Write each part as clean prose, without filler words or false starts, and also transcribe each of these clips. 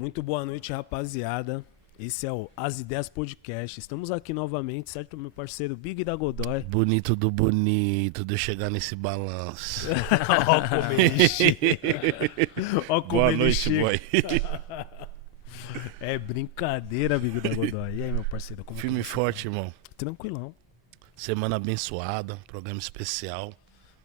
Muito boa noite, rapaziada. Esse é o As Ideias Podcast. Estamos aqui novamente, certo, meu parceiro Big da Godoy. Bonito do bonito, de eu chegar nesse balanço. Ó como ele chega. Ó como Boa ele noite, chega. boy. É brincadeira, Big da Godoy. E aí, meu parceiro? Como Filme forte, irmão. Tranquilão. Semana abençoada, programa especial.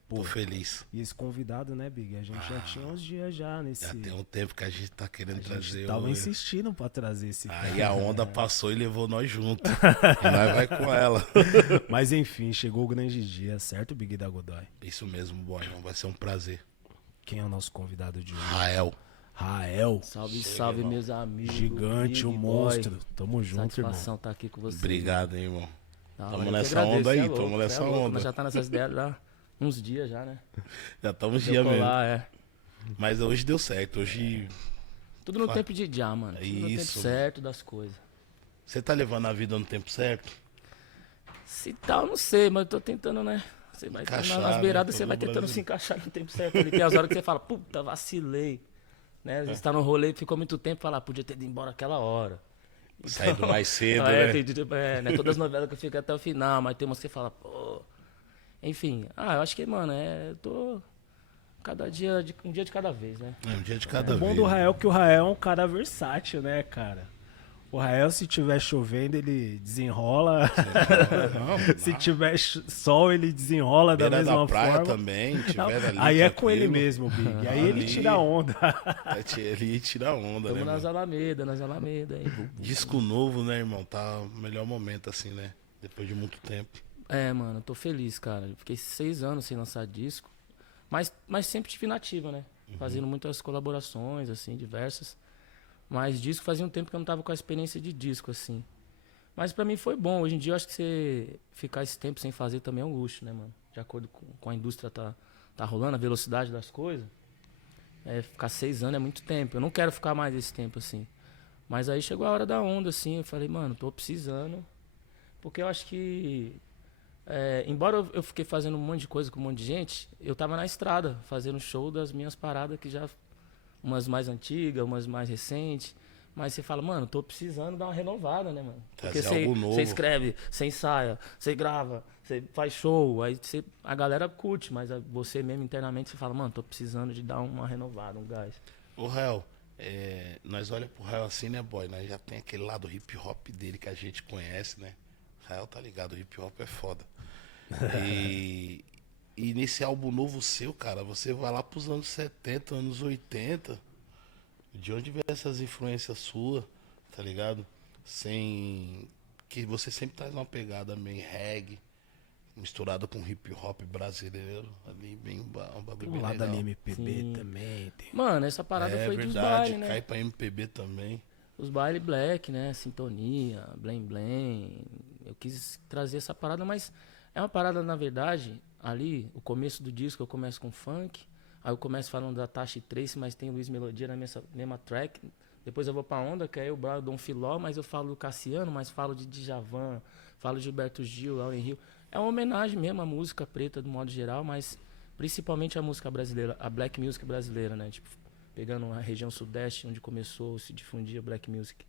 Tô feliz. E esse convidado, né, Big? A gente já tinha uns dias já nesse... Já tem um tempo que a gente tá querendo trazer Tava insistindo pra trazer esse Aí cara. a onda passou e levou nós junto. E nós vai com ela. Mas enfim, chegou o grande dia, certo, Big da Godoy? Isso mesmo, boy, irmão. Vai ser um prazer. Quem é o nosso convidado de hoje? Rael. Rael. Salve, Chega, salve, irmão. meus amigos. Gigante, Big um Boy. monstro. Tamo junto, Satisfação irmão. estar aqui com vocês. Obrigado, hein, irmão. Da Tamo hora, eu nessa que agradeço, onda aí, cê é louco, tamo nessa cê é louco. onda. Nós já tá nessas ideias já uns dias já, né? Já estamos Deu dia mesmo. colar, é. Mas hoje deu certo. Hoje Tudo no Fa- tempo de já, mano. Tudo no tempo Isso. certo das coisas. você tá levando a vida no tempo certo? Se tal, não sei, mas eu tô tentando, né? Você vai Encaixar, nas beiradas, né? você vai Todo tentando Brasil. se encaixar no tempo certo. Ali tem as horas que você fala, puta, vacilei. Né? Às vezes tá no rolê, ficou muito tempo, fala, podia ter ido embora aquela hora. Saindo mais cedo, É, né? né? Todas as novelas que eu fico até o final, mas tem umas que você fala, pô. Enfim, eu acho que, mano, eu tô. Cada dia, um dia de cada vez, né? É um dia de cada O bom vez. do Rael é que o Rael é um cara versátil, né, cara? O Rael, se tiver chovendo, ele desenrola. Não, Se tiver sol, ele desenrola da beira mesma da praia forma. também, Não, tiver ali. aí é com ele tranquilo. mesmo, Big. Aí ele Ali. tira a onda. Ele tira onda, Tamo né, nas mano? Alameda aí. Disco novo, né, irmão? Tá o melhor momento, assim, né? Depois de muito tempo. É, mano, eu tô feliz, cara. Eu fiquei 6 anos sem lançar disco. Mas sempre tive nativa, né? Fazendo muitas colaborações, assim, diversas. Mas disco fazia um tempo que eu não tava com a experiência de disco, assim. Mas pra mim foi bom. Hoje em dia eu acho que você ficar esse tempo sem fazer também é um luxo, né, mano? De acordo com a indústria tá rolando, a velocidade das coisas. Ficar 6 anos é muito tempo. Eu não quero ficar mais esse tempo, assim. Mas aí chegou a hora da onda, assim. Eu falei, mano, tô precisando. Porque eu acho que... embora eu fiquei fazendo um monte de coisa com um monte de gente, eu tava na estrada, fazendo show das minhas paradas que já... Umas mais antigas, umas mais recentes. Mas você fala, mano, tô precisando dar uma renovada, né, mano? Porque Trazer algo novo. você escreve, você ensaia, você grava, você faz show, aí a galera curte, mas você mesmo internamente você fala, mano, tô precisando de dar uma renovada, um gás. Ô, Rael, nós olha pro Rael assim, né, boy? Nós já tem aquele lado hip hop dele que a gente conhece, né? Rael tá ligado, o hip hop é foda. E nesse álbum novo seu, cara, você vai lá pros anos 70, anos 80. De onde vem essas influências suas, tá ligado? Sem. Que você sempre traz uma pegada meio reggae, misturada com hip hop brasileiro. Ali bem um bagulho Um bem lado legal. ali MPB Sim. também. Tem... Mano, essa parada foi dos bailes, né? Cai pra MPB também. Os baile black, né? Sintonia, blém blém. Eu quis trazer essa parada, mas é uma parada, na verdade, ali, o começo do disco eu começo com funk, aí eu começo falando da Tasha e Trace, mas tem Luiz Melodia na mesma track. Depois eu vou pra onda, que aí o Brau Dom Filó, mas eu falo do Cassiano, mas falo de Djavan, falo de Gilberto Gil, Lauryn Hill. É uma homenagem mesmo à música preta, do modo geral, mas principalmente à música brasileira, a black music brasileira, né? Tipo, pegando a região sudeste, onde começou a se difundir a black music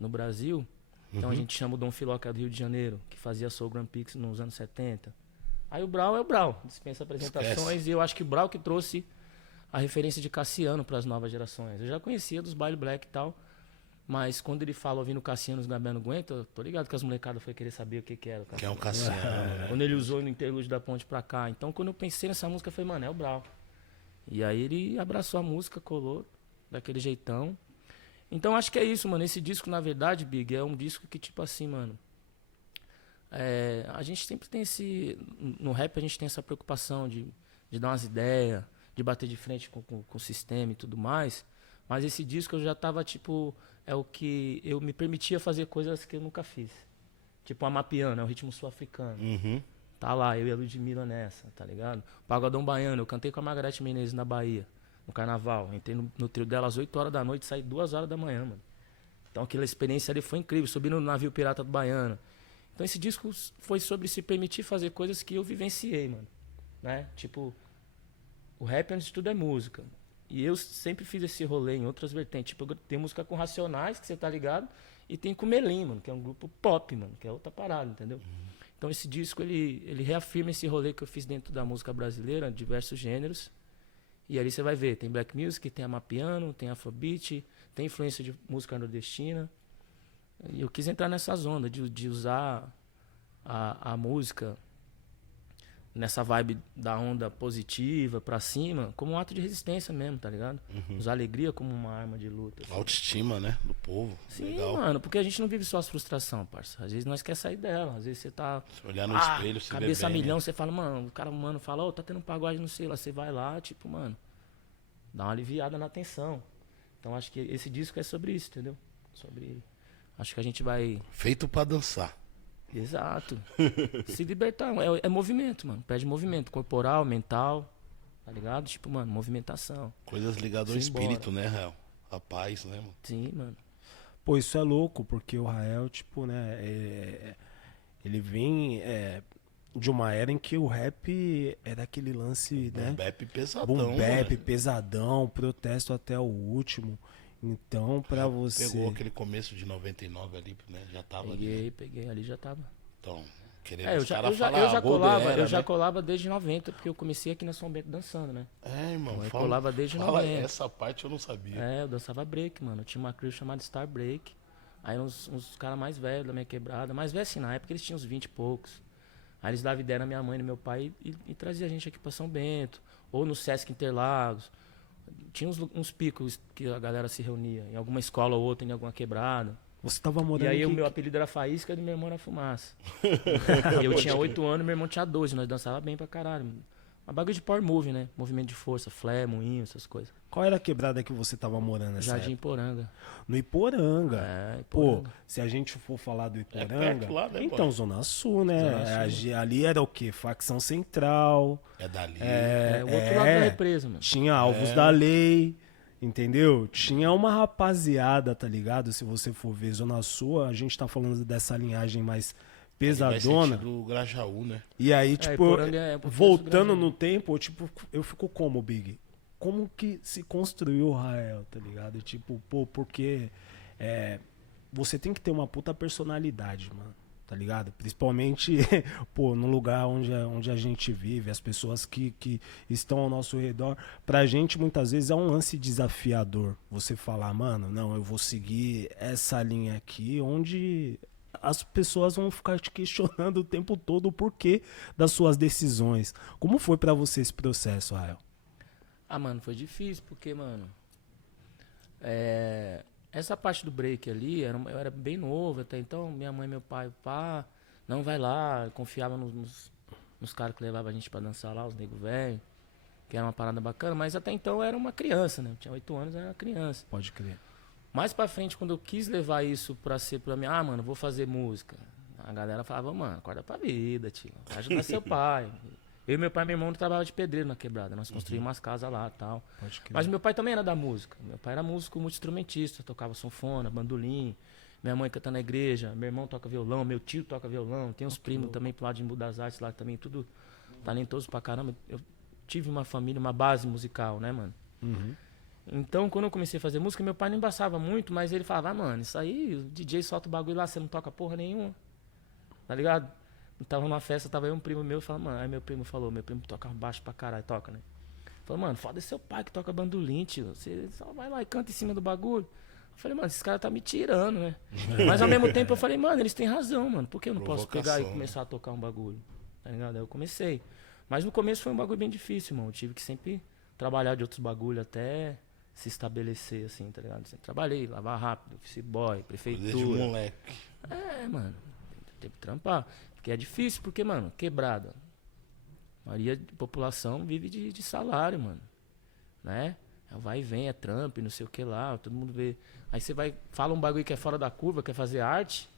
no Brasil. Então a gente chama o Dom Filó, que é do Rio de Janeiro, que fazia Soul Grand Prix nos anos 70. Aí o Brau é o Brau, dispensa apresentações. Esquece. E eu acho que o Brau que trouxe a referência de Cassiano para as novas gerações. Eu já conhecia dos baile black e tal, mas quando ele fala ouvindo Cassiano os Gabiano Aguenta, eu tô ligado que as molecadas foi querer saber o que era o Que é Cassiano. um Cassiano, né? Quando ele usou no interlúdio da ponte pra cá. Então quando eu pensei nessa música, eu falei, mano, é o Brau. E aí ele abraçou a música, colou daquele jeitão. Então acho que é isso, mano. Esse disco, na verdade, Big, é um disco que, tipo assim, mano. A gente sempre tem esse. No rap a gente tem essa preocupação de dar umas ideias, de bater de frente com o sistema e tudo mais. Mas esse disco eu já tava, tipo. É o que eu me permitia fazer coisas que eu nunca fiz. Tipo, amapiano, é o ritmo sul-africano. Uhum. Tá lá, eu e a Ludmilla nessa, tá ligado? Pagodão baiano, eu cantei com a Margareth Menezes na Bahia, no carnaval. Entrei no trio dela às 8 horas da noite, saí 2 horas da manhã, mano. Então aquela experiência ali foi incrível, subi no navio pirata do Baiano. Então esse disco foi sobre se permitir fazer coisas que eu vivenciei, mano. Né? Tipo, o rap antes de tudo é música. E eu sempre fiz esse rolê em outras vertentes. Tipo, tem música com Racionais, que você tá ligado, e tem com Melim, mano, que é um grupo pop, mano, que é outra parada, entendeu? Então esse disco, ele reafirma esse rolê que eu fiz dentro da música brasileira, diversos gêneros. E ali você vai ver, tem black music, tem amapiano, tem afrobeat, tem influência de música nordestina. E eu quis entrar nessa zona de usar a música nessa vibe da onda positiva pra cima, como um ato de resistência mesmo, tá ligado? Usar a alegria como uma arma de luta. Assim. Autoestima, né? Do povo. Sim, Legal. mano, porque a gente não vive só as frustrações, parça. Às vezes nós quer sair dela, às vezes você tá... Se olhar no espelho, você cabeça a vê bem, milhão, né? você fala, mano, o cara, mano, fala, tá tendo um pagode, não sei lá, você vai lá, tipo, mano, dá uma aliviada na tensão. Então acho que esse disco é sobre isso, entendeu? Acho que a gente vai... Feito pra dançar. Exato. Se libertar. É movimento, mano. Pede movimento corporal, mental. Tá ligado? Tipo, mano, movimentação. Coisas ligadas ao Simbora. espírito, né, Rael? A paz, né, mano? Sim, mano. Pô, isso é louco, porque o Rael, tipo, né, ele vem de uma era em que o rap era aquele lance, né? Boom bap pesadão, Boom bap, mano. pesadão, protesto até o último. Então, pra você... Pegou aquele começo de 99 ali, né? Já tava ali, né? Peguei, ali já tava. Então, querendo Eu os já, caras eu já, falar, eu já "Ah, Golden colava, era", eu já né? colava desde 90, porque eu comecei aqui na São Bento dançando, né? É, irmão, Eu fala, colava desde fala 90. essa parte eu não sabia. Eu dançava break, mano. Eu tinha uma crew chamada Star Break. Aí uns caras mais velhos da minha quebrada. Mais velhos assim, na época eles tinham uns 20 e poucos. Aí eles davam ideia na minha mãe e no meu pai e trazia a gente aqui pra São Bento. Ou no Sesc Interlagos. Tinha uns picos que a galera se reunia. Em alguma escola ou outra, em alguma quebrada. Você tava morando E aí aqui... o meu apelido era Faísca e do meu irmão era Fumaça. E eu tinha 8 anos e meu irmão tinha 12. Nós dançava bem pra caralho. Uma bagulho de power move, né? Movimento de força, flare, moinho, essas coisas. Qual era a quebrada que você tava morando nessa Jardim época? Poranga. No Iporanga. Pô, Iporanga. se a gente for falar do Iporanga... perto lá, né, então, boy? Zona Sul, né? Zona Sul. Ali era o quê? Facção Central. É dali. O outro lado da represa, mano. Tinha Alvos da Lei, entendeu? Tinha uma rapaziada, tá ligado? Se você for ver Zona Sul, a gente tá falando dessa linhagem mais pesadona. Do Grajaú, né? E aí, tipo, Iporanga é um pouquinho voltando grande, no tempo, tipo, eu fico como, Big? Como que se construiu o Rael, tá ligado? E, tipo, pô, porque você tem que ter uma puta personalidade, mano. Tá ligado? Principalmente, pô, no lugar onde a gente vive, as pessoas que estão ao nosso redor. Pra gente, muitas vezes, é um lance desafiador. Você falar, mano, não, eu vou seguir essa linha aqui, onde as pessoas vão ficar te questionando o tempo todo o porquê das suas decisões. Como foi pra você esse processo, Rael? Ah, mano, foi difícil, porque, mano... Essa parte do break ali, eu era bem novo até então, minha mãe e meu pai, pá, não vai lá, eu confiava nos caras que levavam a gente pra dançar lá, os nego velho, que era uma parada bacana, mas até então eu era uma criança, né? Eu tinha 8 anos, eu era uma criança. Pode crer. Mais pra frente, quando eu quis levar isso pra ser pra mim, mano, vou fazer música. A galera falava, mano, acorda pra vida, tio, vai ajudar seu pai. Eu e meu pai e meu irmão trabalhavam de pedreiro na quebrada. Nós construímos umas casas lá e tal. Pode crer. Mas meu pai também era da música. Meu pai era músico multi-instrumentista, tocava sanfona, bandolim. Minha mãe canta na igreja, meu irmão toca violão, meu tio toca violão. Tem uns primos também pro lado de Embu das Artes lá também, tudo talentoso pra caramba. Eu tive uma família, uma base musical, né, mano? Uhum. Então, quando eu comecei a fazer música, meu pai não embaçava muito, mas ele falava, mano, isso aí, o DJ solta o bagulho lá, você não toca porra nenhuma. Tá ligado? Tava numa festa, tava eu e um primo meu, falando, mano, aí meu primo toca baixo pra caralho, toca, né? Falou, mano, foda seu pai que toca bandolim, tio. Você só vai lá e canta em cima do bagulho. Eu falei, mano, esses caras tá me tirando, né? Mas ao mesmo tempo eu falei, mano, eles têm razão, mano. Por que eu não posso pegar e começar a tocar um bagulho? Tá ligado? Aí eu comecei. Mas no começo foi um bagulho bem difícil, mano. Eu tive que sempre trabalhar de outros bagulhos até se estabelecer, assim, tá ligado? Sempre trabalhei, lavar rápido, office boy, prefeitura. Desde moleque. Mano, tem que trampar. Porque é difícil, porque, mano, quebrada. A maioria da população vive de salário, mano. Né? Vai e vem, é trampo, não sei o que lá, todo mundo vê. Aí você vai, fala um bagulho que é fora da curva, quer fazer arte.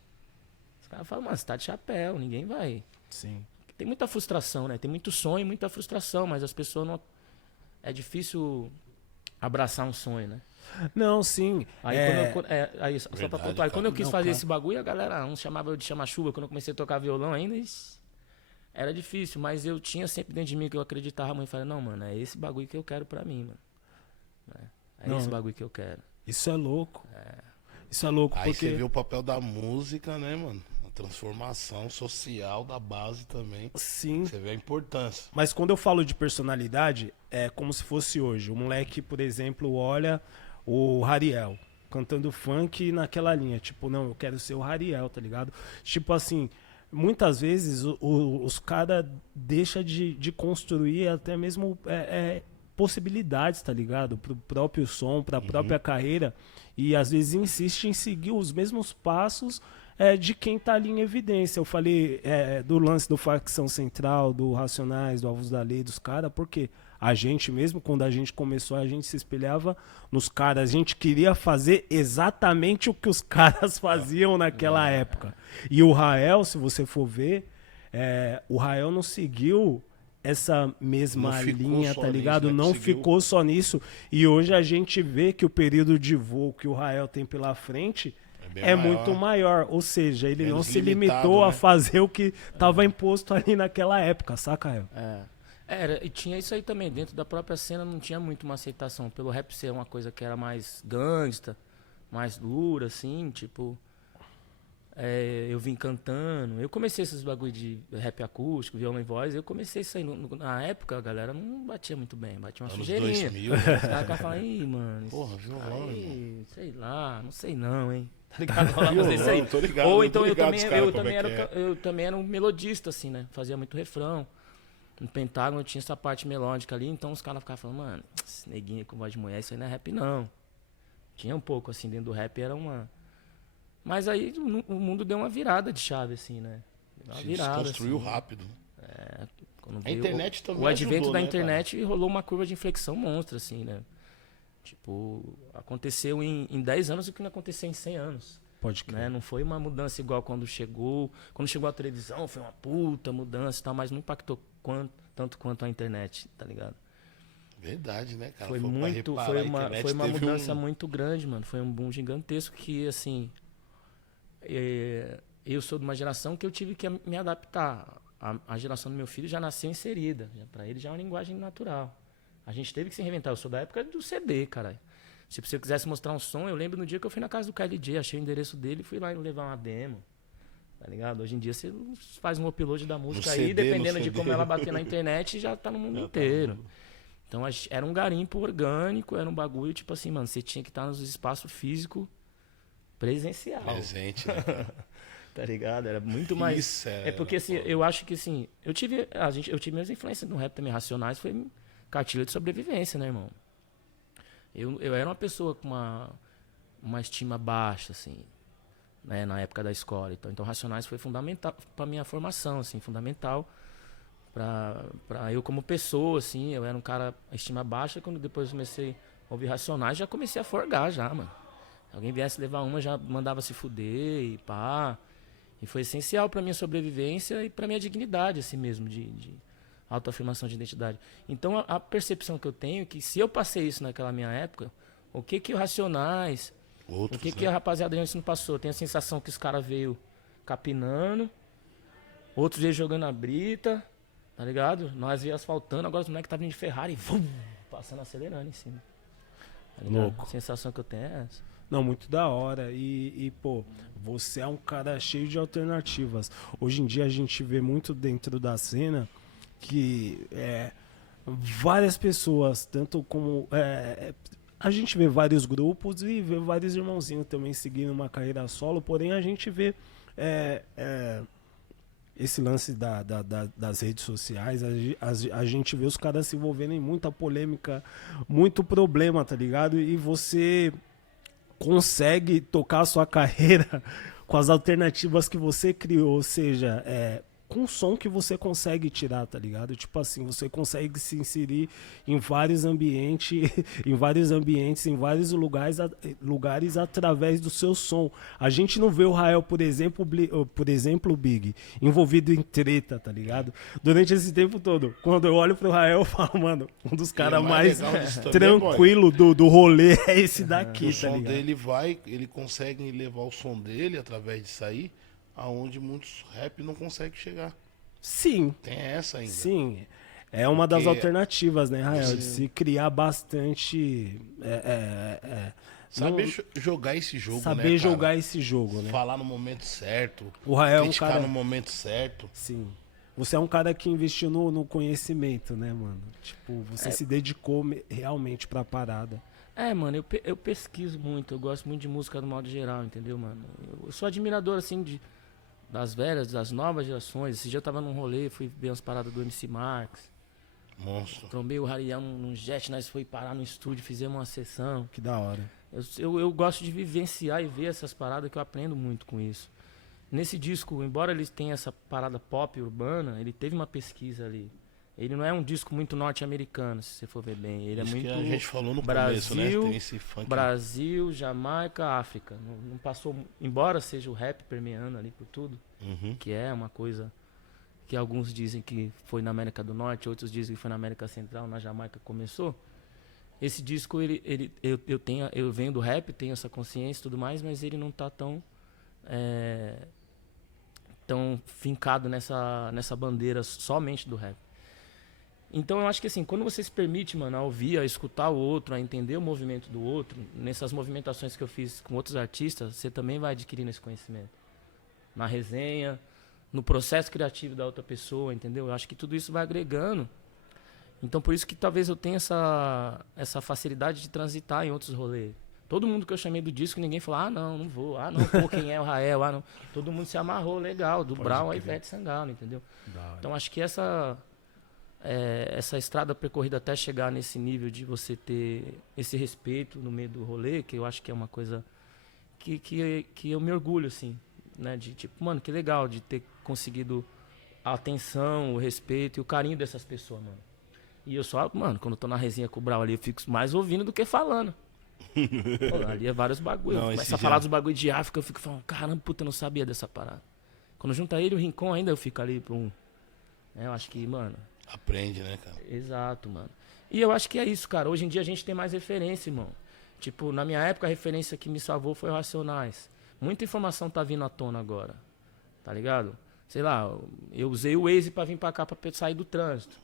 Os caras falam, mano, você tá de chapéu, ninguém vai. Sim. Tem muita frustração, né? Tem muito sonho e muita frustração, mas as pessoas não. É difícil abraçar um sonho, né? Não, sim. Aí, só pra Verdade, pontuar, quando eu cara. quis Não, fazer claro. esse bagulho, a galera uns chamava eu de chama-chuva. Quando eu comecei a tocar violão ainda, era difícil, mas eu tinha sempre dentro de mim que eu acreditava muito. Falei, não, mano, é esse bagulho que eu quero pra mim, mano. Né? É Não, esse bagulho que eu quero. Isso é louco. Isso é louco Aí porque... você vê o papel da música, né, mano? A transformação social da base também. Sim. Você vê a importância. Mas quando eu falo de personalidade, é como se fosse hoje. O moleque, por exemplo, olha o Hariel cantando funk naquela linha. Tipo, não, eu quero ser o Hariel, tá ligado? Tipo assim, muitas vezes os caras deixam de construir até mesmo possibilidades, tá ligado? Pro próprio som, pra própria carreira. E às vezes insiste em seguir os mesmos passos de quem tá ali em evidência. Eu falei do lance do Facção Central, do Racionais, do Alvos da Lei, dos caras, porque a gente mesmo, quando a gente começou, a gente se espelhava nos caras. A gente queria fazer exatamente o que os caras faziam naquela época. E o Rael, se você for ver, o Rael não seguiu essa mesma Não ficou linha, só tá nisso, ligado? né? Não Conseguiu. ficou só nisso. E hoje a gente vê que o período de voo que o Rael tem pela frente bem é maior. muito maior. Ou seja, ele não Menos se limitado, limitou a né? fazer o que estava imposto ali naquela época, saca, Rael? E tinha isso aí também, dentro da própria cena não tinha muito uma aceitação, pelo rap ser uma coisa que era mais gangsta, mais dura, assim, tipo, eu vim cantando, eu comecei esses bagulho de rap acústico, violão e voz, eu comecei isso aí, na época a galera não batia muito bem, batia uma Anos sujeirinha, 2000, os né? caras ficavam falando, ih, mano, Porra, violão, aí, sei lá, não sei não, hein. Tá ligado? Rolava isso aí. Tô ligado, Ou tô então ligado os caras como é que eu também era um melodista, assim, né? Fazia muito refrão. No Pentágono tinha essa parte melódica ali, então os caras ficavam falando, mano, esse neguinho com voz de mulher, isso aí não é rap, não. Tinha um pouco, assim, dentro do rap, era uma... Mas aí o mundo deu uma virada de chave, assim, né? Deu uma Se virada, desconstruiu assim. rápido. Quando A veio internet também o advento ajudou, da né, internet rolou uma curva de inflexão monstra, assim, né? Tipo, aconteceu em 10 anos o que não aconteceu em 100 anos. Pode crer. Né? Não foi uma mudança igual quando chegou a televisão, foi uma puta mudança e tal, mas não impactou tanto quanto a internet, tá ligado? Verdade, né, cara? Foi pra muito, reparar, foi a uma internet teve mudança muito grande, mano. Foi um boom gigantesco que, assim, eu sou de uma geração que eu tive que me adaptar. A geração do meu filho já nasceu inserida, para ele já é uma linguagem natural. A gente teve que se reinventar. Eu sou da época do CD, caralho. Se você quisesse mostrar um som, eu lembro no dia que eu fui na casa do KLJ, achei o endereço dele e fui lá levar uma demo. Tá ligado? Hoje em dia você faz um upload da música aí, CD, dependendo de CD. como ela bater na internet, já tá no mundo inteiro. Então era um garimpo orgânico, era um bagulho, tipo assim, mano, você tinha que estar nos espaços físicos presencial. presente, né, cara? Tá ligado? Era muito mais. Isso porque assim, eu acho que assim, eu tive minhas influências no rap também, Racionais, foi cartilha de sobrevivência, né, irmão? Eu era uma pessoa com uma estima baixa, assim, né, na época da escola. Então Racionais foi fundamental pra minha formação, assim, fundamental pra eu como pessoa, assim. Eu era um cara, estima baixa, quando depois comecei a ouvir Racionais, já comecei a forgar já, mano. Se alguém viesse levar uma, já mandava se fuder e pá. E foi essencial pra minha sobrevivência e pra minha dignidade, assim mesmo, de autoafirmação de identidade. Então a percepção que eu tenho é que se eu passei isso naquela minha época, o que o Racionais, Outros, o que a rapaziada antes não passou? Tem a sensação que os caras veio capinando, outros veio jogando a brita, tá ligado? Nós veio asfaltando, agora os moleques tá vindo de Ferrari, vum, passando, acelerando em cima. Tá ligado? Louco. A sensação que eu tenho é essa. Não, muito da hora. Pô, você é um cara cheio de alternativas. Hoje em dia a gente vê muito dentro da cena que várias pessoas, tanto como... a gente vê vários grupos e vê vários irmãozinhos também seguindo uma carreira solo, porém a gente vê esse lance das redes sociais, a gente vê os caras se envolvendo em muita polêmica, muito problema, tá ligado? E você consegue tocar a sua carreira com as alternativas que você criou, ou seja, com o som que você consegue tirar, tá ligado? Tipo assim, você consegue se inserir em vários ambientes, em vários lugares através do seu som. A gente não vê o Rael, por exemplo, o Big, envolvido em treta, tá ligado? Durante esse tempo todo, quando eu olho pro Rael, eu falo, mano, um dos caras mais tranquilo do rolê é esse daqui, o tá som ligado? dele ele consegue levar o som dele através disso aí, aonde muitos rap não conseguem chegar. Sim. Tem essa ainda. Sim. É uma das Porque alternativas, né, Rael? De se criar bastante. saber jogar esse jogo, né, saber cara? jogar esse jogo, né? Falar no momento certo. O Rael é um criticar cara. no momento certo. Sim. Você é um cara que investiu no conhecimento, né, mano? Tipo, você se dedicou realmente pra parada. Mano, eu pesquiso muito, eu gosto muito de música no modo geral, entendeu, mano? Eu sou admirador, assim, das velhas, das novas gerações. Esse dia eu tava num rolê, fui ver umas paradas do MC Marx. Monstro. Trombei o Hariel num jet, nós foi parar no estúdio, fizemos uma sessão. Que da hora. Eu gosto de vivenciar e ver essas paradas que eu aprendo muito com isso. Nesse disco, embora ele tenha essa parada pop urbana, ele teve uma pesquisa ali. Ele não é um disco muito norte-americano, se você for ver bem. Ele Isso é que muito a gente falou no Brasil, começo, né? Tem esse funk. Brasil, Jamaica, África. Não passou, embora seja o rap permeando ali por tudo, Uhum. que é uma coisa que alguns dizem que foi na América do Norte, outros dizem que foi na América Central, na Jamaica começou. Esse disco, eu venho do rap, tenho essa consciência e tudo mais, mas ele não tá tão fincado nessa bandeira somente do rap. Então eu acho que assim, quando você se permite, mano, a ouvir, a escutar o outro, a entender o movimento do outro, nessas movimentações que eu fiz com outros artistas, você também vai adquirindo esse conhecimento. Na resenha, no processo criativo da outra pessoa, entendeu? Eu acho que tudo isso vai agregando. Então por isso que talvez eu tenha essa facilidade de transitar em outros rolês. Todo mundo que eu chamei do disco, ninguém falou, não vou. Não, pô, quem é o Rael? Não. Todo mundo se amarrou, legal, do Brown a Ivete Sangalo, entendeu? Então acho que essa estrada percorrida até chegar nesse nível de você ter esse respeito no meio do rolê, que eu acho que é uma coisa que eu me orgulho, assim, né? De tipo, mano, que legal de ter conseguido a atenção, o respeito e o carinho dessas pessoas, mano. E eu só, mano, quando eu tô na resenha com o Brau ali, eu fico mais ouvindo do que falando. Pô, ali é vários bagulho. Começa a falar dos bagulho de África, eu fico falando, caramba, puta, eu não sabia dessa parada. Quando junta ele e o Rincon ainda, eu fico ali pra um... Eu acho que, mano... Aprende, né, cara? Exato, mano. E eu acho que é isso, cara. Hoje em dia a gente tem mais referência, irmão. Tipo, na minha época a referência que me salvou foi o Racionais. Muita informação tá vindo à tona agora. Tá ligado? Sei lá, eu usei o Waze pra vir pra cá pra sair do trânsito.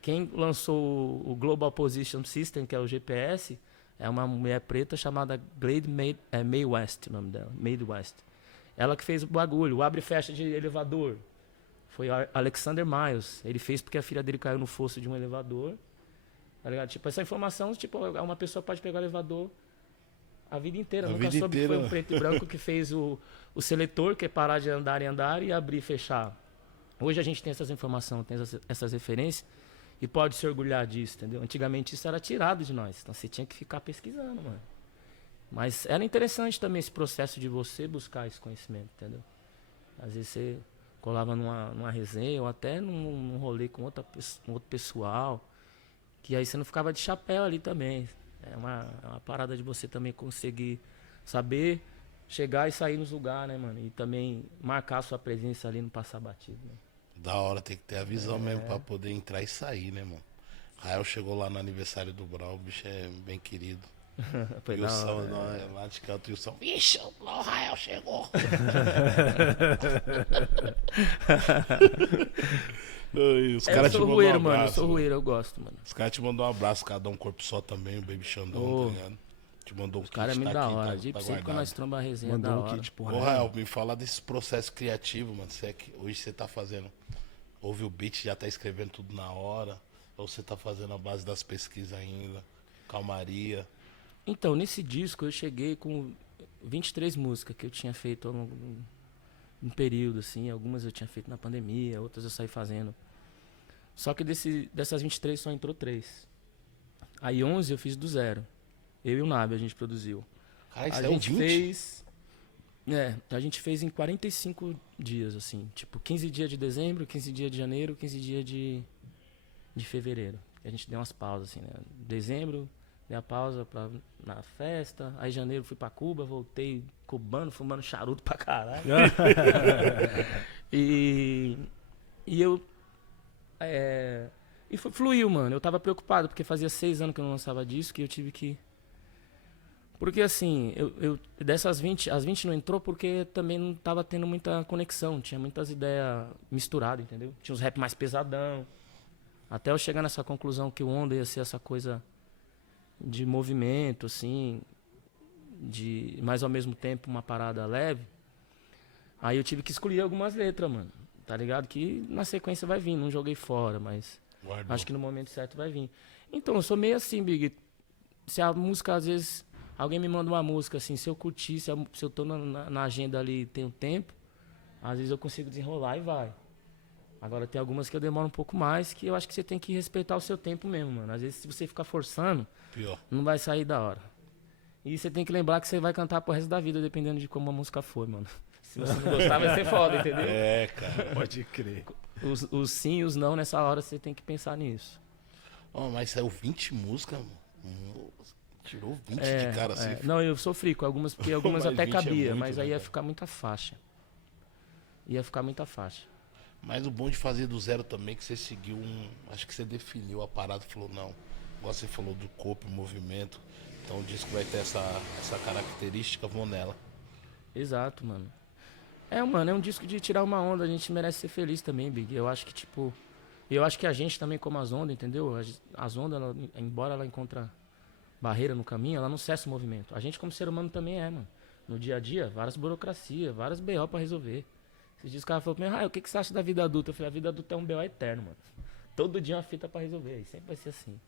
Quem lançou o Global Position System, que é o GPS, é uma mulher preta chamada Glade Mae West, o nome dela. Mae West. Ela que fez o bagulho, o abre e fecha de elevador. Foi Alexander Miles. Ele fez porque a filha dele caiu no fosso de um elevador. Tá ligado? Tipo, essa informação, tipo, uma pessoa pode pegar o elevador a vida inteira. Nunca soube que foi um preto e branco que fez o seletor, que é parar de andar e andar e abrir e fechar. Hoje a gente tem essas informações, tem essas referências e pode se orgulhar disso, entendeu? Antigamente isso era tirado de nós. Então você tinha que ficar pesquisando, mano. Mas era interessante também esse processo de você buscar esse conhecimento, entendeu? Às vezes você colava numa resenha ou até num rolê com outro pessoal, que aí você não ficava de chapéu ali também. É uma parada de você também conseguir saber chegar e sair nos lugares, né, mano? E também marcar a sua presença ali, não passar batido, né? Da hora, tem que ter a visão mesmo pra poder entrar e sair, né, mano? Rael chegou lá no aniversário do Brau, o bicho é bem querido. Foi E o som, lá de canto, e o som, vixe, o Rael chegou. Os caras te mandam um abraço, mano, eu sou rueiro, eu gosto, mano. Os caras te mandam um abraço, cada um corpo só também, o Baby Xandão, tá ligado? Te mandou um kit, Cara, é muito tá da aqui, hora. tá De sempre guardado. quando nós tromba a resenha, Mandou da um hora. kit pro Ô, Rael, me fala desse processo criativo, mano. Você hoje você tá fazendo, ouve o beat, já tá escrevendo tudo na hora, ou você tá fazendo a base das pesquisas ainda, calmaria. Então, nesse disco eu cheguei com 23 músicas que eu tinha feito um período, assim. Algumas eu tinha feito na pandemia, outras eu saí fazendo. Só que dessas 23 só entrou 3. Aí 11 eu fiz do zero. Eu e o Nabe a gente produziu. Cara, isso A é o gente 20? fez... a gente fez em 45 dias, assim. Tipo, 15 dias de dezembro, 15 dias de janeiro, 15 dias de fevereiro. A gente deu umas pausas, assim, né? Dezembro, dei a pausa na festa. Aí janeiro fui pra Cuba, voltei cubano, fumando charuto pra caralho. E eu... E fluiu, mano. Eu tava preocupado, porque fazia 6 anos que eu não lançava disco e eu tive que... Porque assim, dessas 20, as 20 não entrou porque também não tava tendo muita conexão. Tinha muitas ideias misturadas, entendeu? Tinha uns rap mais pesadão. Até eu chegar nessa conclusão que o onda ia ser essa coisa de movimento, assim, mas ao mesmo tempo uma parada leve. Aí eu tive que escolher algumas letras, mano. Tá ligado? Que na sequência vai vir. Não joguei fora, mas Guardou. acho que no momento certo vai vir. Então, eu sou meio assim, Big. Se a música, às vezes, alguém me manda uma música, assim, se eu curtir, se eu tô na agenda ali e tenho tempo, às vezes eu consigo desenrolar e vai. Agora tem algumas que eu demoro um pouco mais, que eu acho que você tem que respeitar o seu tempo mesmo, mano. Às vezes, se você ficar forçando, Pior. não vai sair da hora. E você tem que lembrar que você vai cantar pro resto da vida, dependendo de como a música for, mano. Se você não gostar, vai ser foda, entendeu? É, cara. Pode crer. Os sim e os não, nessa hora você tem que pensar nisso. Ó, mas saiu 20 músicas, mano. Tirou 20 de cara assim. Não, eu sofri com algumas, porque algumas Mas até 20 é cabia, muito, mas né, aí ia cara? ficar muita faixa. Ia ficar muita faixa. Mas o bom de fazer do zero também é que você seguiu acho que você definiu a parada e falou, não. Igual você falou do corpo, movimento. Então o disco vai ter essa característica, vou nela. Exato, mano. Mano, é um disco de tirar uma onda, a gente merece ser feliz também, Big. Eu acho que, tipo. Eu acho que a gente também, como as ondas, entendeu? As ondas, embora ela encontre barreira no caminho, ela não cessa o movimento. A gente, como ser humano, também mano. No dia a dia, várias burocracias, várias BO pra resolver. Esses dias o cara falou pra mim, o que você acha da vida adulta? Eu falei, a vida adulta é um BO eterno, mano. Todo dia é uma fita pra resolver, e sempre vai ser assim.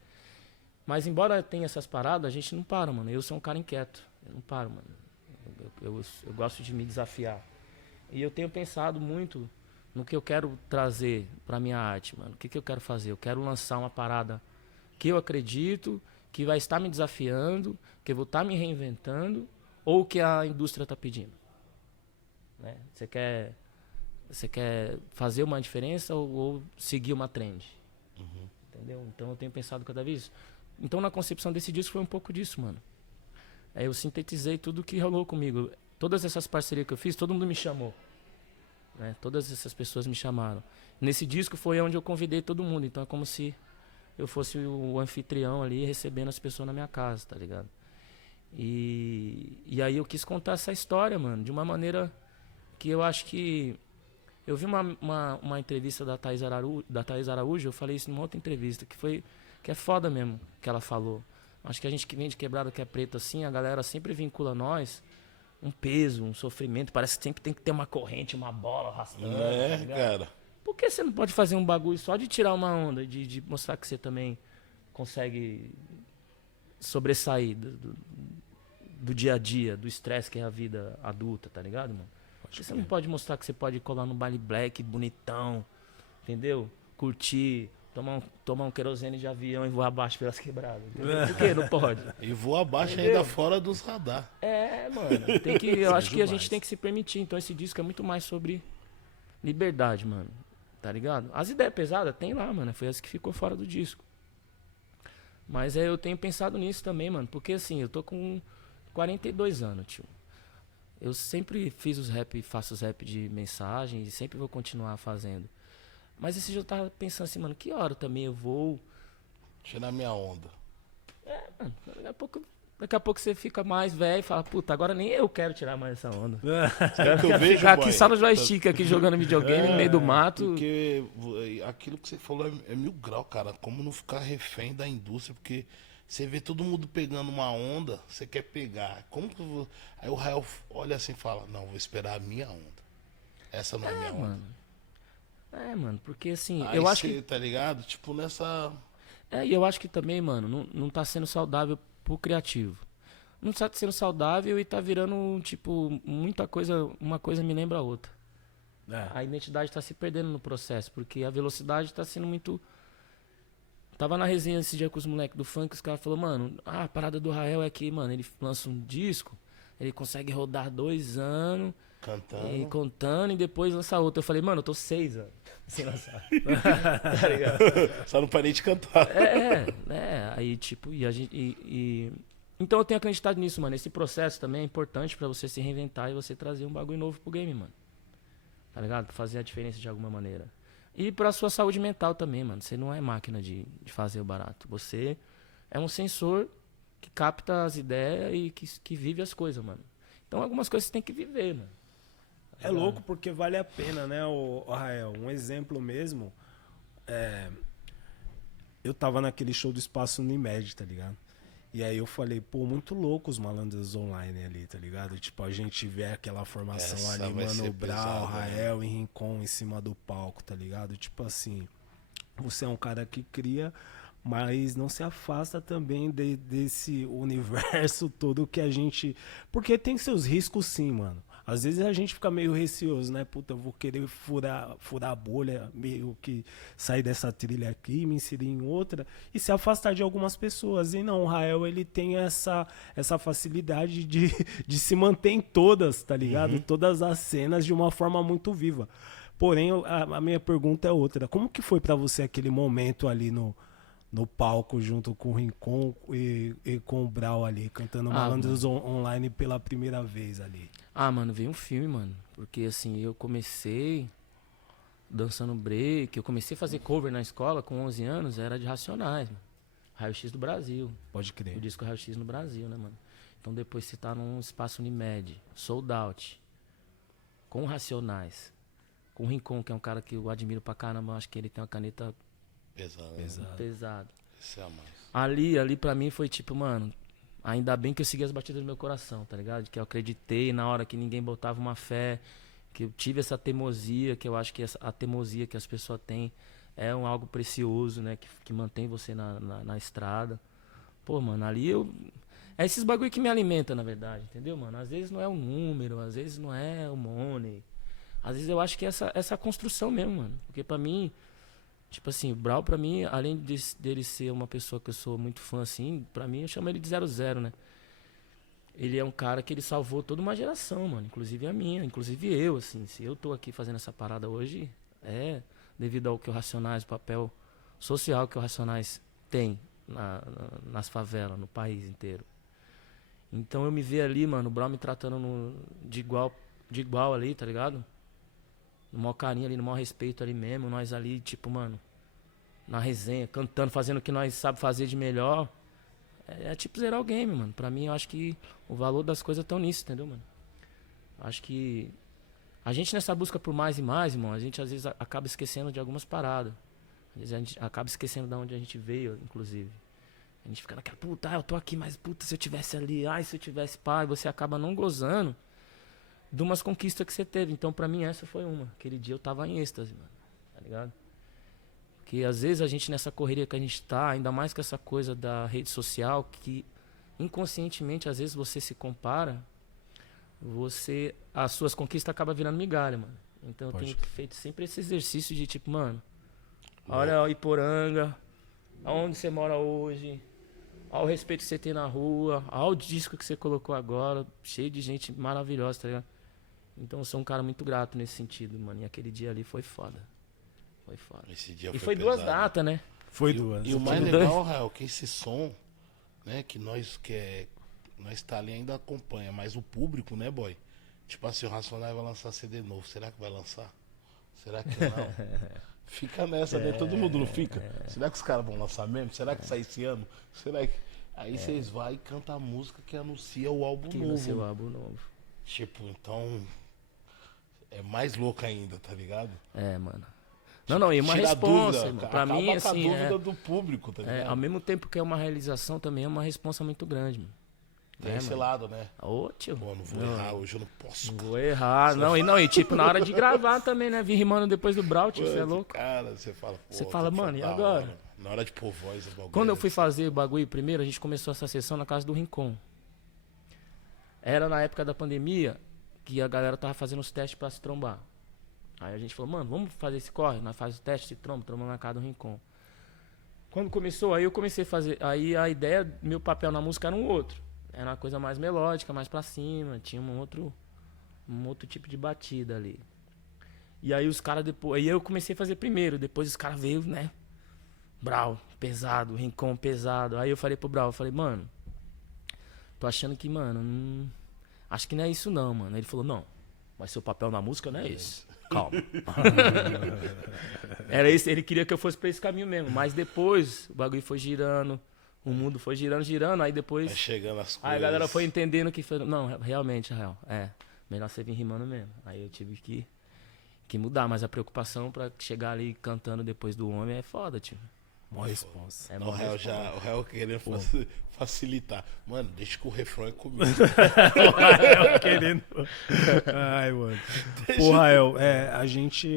Mas embora tenha essas paradas, a gente não para, mano. Eu sou um cara inquieto, eu não paro, mano. Eu gosto de me desafiar. E eu tenho pensado muito no que eu quero trazer pra minha arte, mano. O que eu quero fazer? Eu quero lançar uma parada que eu acredito, que vai estar me desafiando, que eu vou estar me reinventando, ou que a indústria tá pedindo. Né? Você quer fazer uma diferença ou seguir uma trend? Entendeu? Então eu tenho pensado cada vez isso. Então na concepção desse disco foi um pouco disso, mano. Eu sintetizei tudo que rolou comigo. Todas essas parcerias que eu fiz, todo mundo me chamou. Né? Todas essas pessoas me chamaram. Nesse disco foi onde eu convidei todo mundo. Então é como se eu fosse o anfitrião ali recebendo as pessoas na minha casa, tá ligado? E aí eu quis contar essa história, mano, de uma maneira que eu acho que... Eu vi uma entrevista da Thaís Araújo, eu falei isso numa outra entrevista, que é foda mesmo, que ela falou. Acho que a gente que vem de quebrada, que é preto assim, a galera sempre vincula a nós um peso, um sofrimento. Parece que sempre tem que ter uma corrente, uma bola arrastando. É, tá ligado? cara. Por que você não pode fazer um bagulho só de tirar uma onda, de mostrar que você também consegue sobressair do dia a dia, do estresse que é a vida adulta, tá ligado, mano? Por que você não pode mostrar que você pode colar no baile black, bonitão, entendeu? Curtir, tomar um querosene de avião e voar abaixo pelas quebradas. Entendeu? Por que não pode? E voa abaixo ainda fora dos radar. Mano. Eu acho que a demais. gente tem que se permitir. Então esse disco é muito mais sobre liberdade, mano. Tá ligado? As ideias pesadas tem lá, mano. Foi essa que ficou fora do disco. Mas eu tenho pensado nisso também, mano. Porque assim, eu tô com 42 anos, tio. Eu sempre fiz faço os rap de mensagem e sempre vou continuar fazendo. Mas esse dia eu tava pensando assim, mano, que hora também eu vou... Tirar minha onda. Mano, daqui a pouco você fica mais velho e fala, puta, agora nem eu quero tirar mais essa onda. É que eu vejo, Ficar aqui boy. só no joystick, aqui jogando videogame no meio do mato. Porque aquilo que você falou é mil grau, cara. Como não ficar refém da indústria, porque você vê todo mundo pegando uma onda, você quer pegar. Aí o Rael olha assim e fala, não, vou esperar a minha onda. Essa não é minha onda. Mano. Mano, porque assim, Aí eu acho cê, que... tá ligado? Tipo, nessa... E eu acho que também, mano, não tá sendo saudável pro criativo. Não tá sendo saudável e tá virando, tipo, muita coisa, uma coisa me lembra a outra. A identidade tá se perdendo no processo, porque a velocidade tá sendo muito... Tava na resenha esse dia com os moleques do funk, os caras falaram, mano, a parada do Rael é que, mano, ele lança um disco, ele consegue rodar 2 anos... Cantando. E contando e depois lança outro. Eu falei, mano, eu tô 6 anos sem lançar. Tá ligado? Só não parei de cantar. Aí, tipo, e a gente. Então eu tenho acreditado nisso, mano. Esse processo também é importante pra você se reinventar e você trazer um bagulho novo pro game, mano. Tá ligado? Pra fazer a diferença de alguma maneira. E pra sua saúde mental também, mano. Você não é máquina de fazer o barato. Você é um sensor que capta as ideias e que vive as coisas, mano. Então algumas coisas você tem que viver, mano. É louco porque vale a pena, né, o Rael? Um exemplo mesmo, eu tava naquele show do Espaço Unimed, tá ligado? E aí eu falei, pô, muito louco os Malandros Online ali, tá ligado? Tipo, a gente vê aquela formação Essa ali, vai Mano ser Brown, pesada, né? Rael e Rincon em cima do palco, tá ligado? Tipo assim, você é um cara que cria, mas não se afasta também desse universo todo que a gente... Porque tem seus riscos sim, mano. Às vezes a gente fica meio receoso, né? Puta, eu vou querer furar a bolha, meio que sair dessa trilha aqui, me inserir em outra e se afastar de algumas pessoas. E não, o Rael, ele tem essa facilidade de se manter em todas, tá ligado? Todas as cenas de uma forma muito viva. Porém, a minha pergunta é outra. Como que foi pra você aquele momento ali no palco junto com o Rincon e com o Brau ali, cantando Malandros Online pela primeira vez ali? Ah, mano, veio um filme, mano. Porque assim, eu comecei dançando break, eu comecei a fazer cover na escola com 11 anos, era de Racionais, mano. Raio X do Brasil. Pode crer. O disco Raio X no Brasil, né, mano? Então depois você tá num Espaço Unimed, Sold Out, com Racionais, com o Rincon, que é um cara que eu admiro pra caramba, eu acho que ele tem uma caneta pesada. Esse é a mais. Ali pra mim foi tipo, mano, ainda bem que eu segui as batidas do meu coração, tá ligado? Que eu acreditei na hora que ninguém botava uma fé, que eu tive essa teimosia, que eu acho que a teimosia que as pessoas têm é algo precioso, né? Que mantém você na estrada. Pô, mano, ali eu... É esses bagulho que me alimenta, na verdade, entendeu, mano? Às vezes não é o número, às vezes não é o money. Às vezes eu acho que é essa construção mesmo, mano. Porque pra mim... Tipo assim, o Brau pra mim, além dele ser uma pessoa que eu sou muito fã, assim, pra mim eu chamo ele de 00, né? Ele é um cara que ele salvou toda uma geração, mano. Inclusive a minha, inclusive eu, assim. Se eu tô aqui fazendo essa parada hoje, é devido ao que o Racionais, o papel social que o Racionais tem nas favelas, no país inteiro. Então eu me vi ali, mano, o Brau me tratando de igual ali, tá ligado? No maior carinho ali, no maior respeito ali mesmo. Nós ali, tipo, mano, na resenha, cantando, fazendo o que nós sabe fazer de melhor. É tipo zerar o game, mano. Pra mim, eu acho que o valor das coisas estão nisso, entendeu, mano? Acho que a gente nessa busca por mais e mais, irmão, a gente às vezes acaba esquecendo de algumas paradas. Às vezes a gente acaba esquecendo de onde a gente veio, inclusive. A gente fica naquela, puta, eu tô aqui, mas puta, se eu tivesse ali, ai, se eu tivesse pai, você acaba não gozando de umas conquistas que você teve. Então, pra mim, essa foi uma. Aquele dia eu tava em êxtase, mano. Tá ligado? Porque às vezes a gente, nessa correria que a gente tá, ainda mais com essa coisa da rede social, que inconscientemente, às vezes, você se compara, as suas conquistas acabam virando migalha, mano. Então, eu tenho feito sempre esse exercício de tipo, mano, olha o Iporanga, aonde você mora hoje, olha o respeito que você tem na rua, olha o disco que você colocou agora, cheio de gente maravilhosa, tá ligado? Então eu sou um cara muito grato nesse sentido, mano. E aquele dia ali foi foda. Foi foda. Esse dia e foi duas pesado. datas, né? Foi duas. E o mais legal, Rael, que esse som, né, que nós tá ali ainda acompanha, mas o público, né, boy? Tipo assim, o Racionais vai lançar CD novo. Será que vai lançar? Será que não? Fica nessa, né? Todo mundo não fica? Será que os caras vão lançar mesmo? Será que sai esse ano? Será que... Aí vocês vão e cantam a música que anuncia o álbum novo. Seu álbum novo. Tipo, então... É mais louco ainda, tá ligado? É, mano. Não, e uma Tira a responsa, dúvida, irmão. Pra acaba mim, com assim, a dúvida do público, tá ligado? ao mesmo tempo que é uma realização, também é uma responsa muito grande, mano. Tem esse mano. lado, né? Ô, tio. Pô, não vou errar hoje, eu não posso. Não vou errar. E tipo, na hora de gravar também, né? Vim rimando depois do Brau, tio, você é louco. Cara, você fala, pô, Você fala, mano, e da agora? hora. Na hora de pôr voz, o bagulho. Quando eu fui fazer o bagulho primeiro, a gente começou essa sessão na casa do Rincon. Era na época da pandemia que a galera tava fazendo os testes pra se trombar. Aí a gente falou, mano, vamos fazer esse corre? Nós faz o teste, se tromba na casa do Rincon. Quando começou, aí eu comecei a fazer. Aí a ideia, meu papel na música era um outro. Era uma coisa mais melódica, mais pra cima. Tinha um outro tipo de batida ali. E aí os caras depois. Aí eu comecei a fazer primeiro. Depois os caras veio, né? Brau, pesado, Rincon, pesado. Aí eu falei pro Brau, eu falei, mano, tô achando que, mano, acho que não é isso não, mano. Ele falou, não, mas seu papel na música não é esse. Calma. Era esse, ele queria que eu fosse pra esse caminho mesmo. Mas depois o bagulho foi girando, o mundo foi girando, aí depois. Vai chegando as coisas. Aí a galera foi entendendo que foi. Não, realmente, Rael, melhor você vir rimando mesmo. Aí eu tive que mudar, mas a preocupação pra chegar ali cantando depois do homem é foda, tio. Mó responsa. É Não, mó o réu responsa. já, o réu querendo facilitar. Mano, deixa que o refrão é comigo. O Rael querendo. Ai, mano. Pô, Rael, a gente.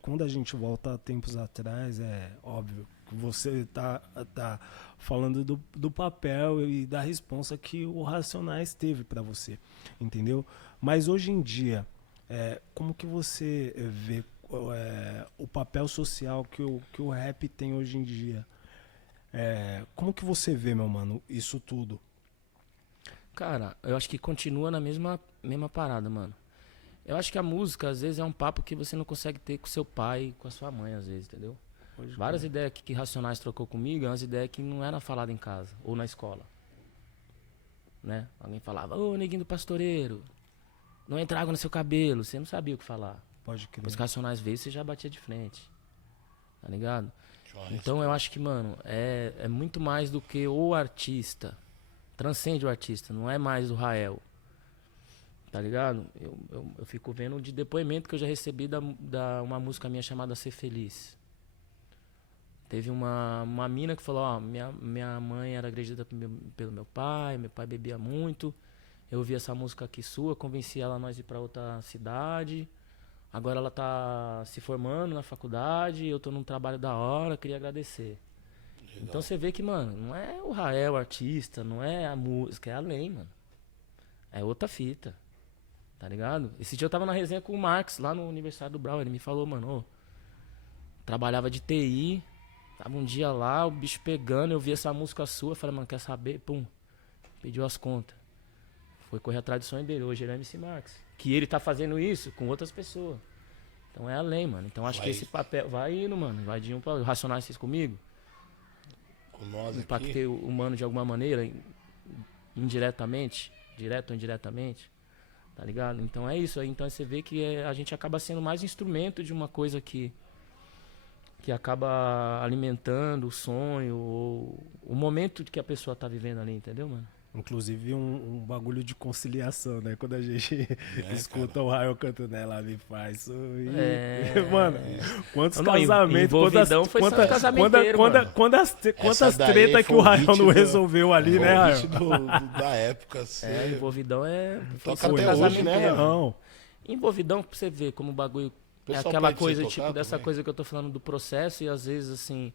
Quando a gente volta a tempos atrás, é óbvio que você tá falando do papel e da responsa que o Racionais teve pra você. Entendeu? Mas hoje em dia, como que você vê o papel social que o rap tem hoje em dia? Como que você vê, meu mano, isso tudo? Cara, eu acho que continua na mesma parada, mano. Eu acho que a música, às vezes, é um papo que você não consegue ter com seu pai e com a sua mãe, às vezes, entendeu? Várias ideias que Racionais trocou comigo, é umas ideias que não eram faladas em casa ou na escola. Né? Alguém falava, ô, neguinho do pastoreiro, não entra água no seu cabelo. Você não sabia o que falar. Pode crer. Depois que Racionais veio, você já batia de frente. Tá ligado? Então eu acho que, mano, é muito mais do que o artista. Transcende o artista, não é mais o Rael. Tá ligado? Eu fico vendo de depoimento que eu já recebi da uma música minha chamada Ser Feliz. Teve uma mina que falou, ó, minha mãe era agredida pelo meu pai bebia muito. Eu ouvi essa música aqui sua, convenci ela a nós ir pra outra cidade. Agora ela tá se formando na faculdade, eu tô num trabalho da hora, queria agradecer. Legal. Então você vê que, mano, não é o Rael o artista, não é a música, é além, mano. É outra fita, tá ligado? Esse dia eu tava na resenha com o Marx, lá no aniversário do Brau, ele me falou, mano, trabalhava de TI, tava um dia lá, o bicho pegando, eu vi essa música sua, falei, mano, quer saber? Pum, pediu as contas. Foi correr atrás do sonho dele, hoje ele é MC Marx. Que ele tá fazendo isso com outras pessoas. Então é além, mano. Então acho que esse papel vai indo, mano. Vai de um para Racionais fez comigo. Com nós Impactei aqui. o humano de alguma maneira, indiretamente, direto ou indiretamente. Tá ligado? Então é isso aí. Então você vê que a gente acaba sendo mais instrumento de uma coisa que acaba alimentando o sonho, ou o momento que a pessoa tá vivendo ali, entendeu, mano? Inclusive um bagulho de conciliação, né? Quando a gente escuta o Rael cantando, ela me faz sorrir. Mano, quantos casamentos, quantas tretas que o Rael não resolveu ali, né, Rael? Da época, assim. Envolvidão Toca até hoje, né, não. Envolvidão, pra você ver como o bagulho é aquela coisa, tipo, dessa coisa que eu tô falando do processo e às vezes, assim,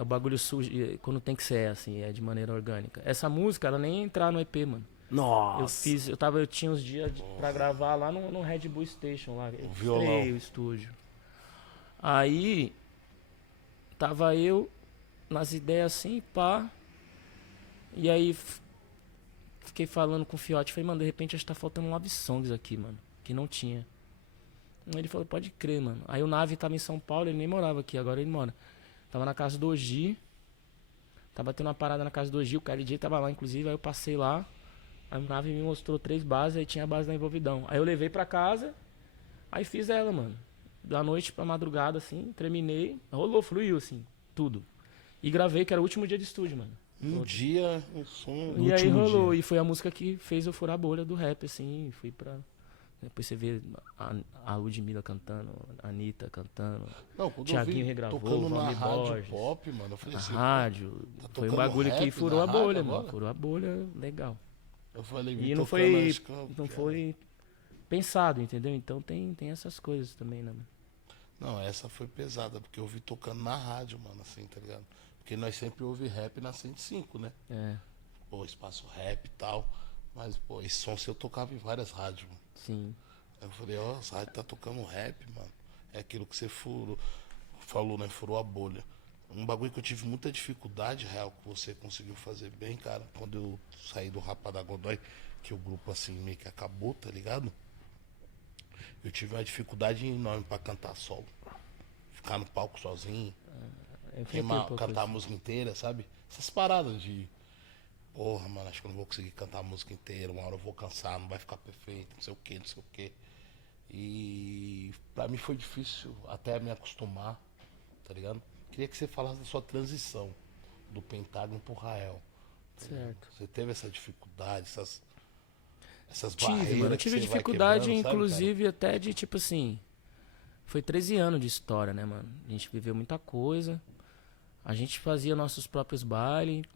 o bagulho surge quando tem que ser, assim, é de maneira orgânica. Essa música, ela nem ia entrar no EP, mano. Nossa. Eu tinha uns dias pra gravar lá no Red Bull Station, lá. Eu violão. o estúdio. Aí, tava eu nas ideias assim, pá. E aí, fiquei falando com o Fiote. Falei, mano, de repente acho que tá faltando love songs aqui, mano. Que não tinha. Aí ele falou, pode crer, mano. Aí o Nave tava em São Paulo, ele nem morava aqui, agora ele mora. Tava na casa do Ogi. Tava tendo uma parada na casa do Ogi, o KLJ tava lá, inclusive. Aí eu passei lá. Aí o Nave me mostrou 3 bases, aí tinha a base da Envolvidão. Aí eu levei pra casa, aí fiz ela, mano. Da noite pra madrugada, assim, terminei. Rolou, fluiu, assim, tudo. E gravei, que era o último dia de estúdio, mano. Um dia, um som. E aí rolou, e foi a música que fez eu furar a bolha do rap, assim, fui pra... Depois você vê a Ludmilla cantando, a Anitta cantando, Não, quando Thiaguinho eu vi regravou, tocando na Valmir rádio Borges, pop, mano, eu falei a assim, rádio, tá foi um tocando bagulho que rap furou na a bolha, rádio mano, agora? furou a bolha, legal. Eu falei, E não foi pensado, entendeu? Então tem essas coisas também, né, mano? Não, essa foi pesada, porque eu vi tocando na rádio, mano, assim, tá ligado? Porque nós sempre ouve rap na 105, né? Pô, espaço rap e tal. Mas, pô, esse som eu tocava em várias rádios, mano. Sim. Aí eu falei, ó, essa rádio tá tocando rap, mano. É aquilo que você falou, né? Furou a bolha. Um bagulho que eu tive muita dificuldade, real, que você conseguiu fazer bem, cara, quando eu saí do Rapa da Godoy, que o grupo, assim, meio que acabou, tá ligado? Eu tive uma dificuldade enorme pra cantar solo. Ficar no palco sozinho. Cantar a música inteira, sabe? Essas paradas de... Porra, mano, acho que eu não vou conseguir cantar a música inteira. Uma hora eu vou cansar, não vai ficar perfeito, não sei o que, não sei o que. E pra mim foi difícil até me acostumar, tá ligado? Queria que você falasse da sua transição do Pentágono pro Rael. Tá certo. Você teve essa dificuldade, essas Tive, barreiras mano. Eu que tive você vai dificuldade, quebrando, sabe, inclusive, até de, tipo assim, Foi 13 anos de história, né, mano? A gente viveu muita coisa. A gente fazia nossos próprios bailes,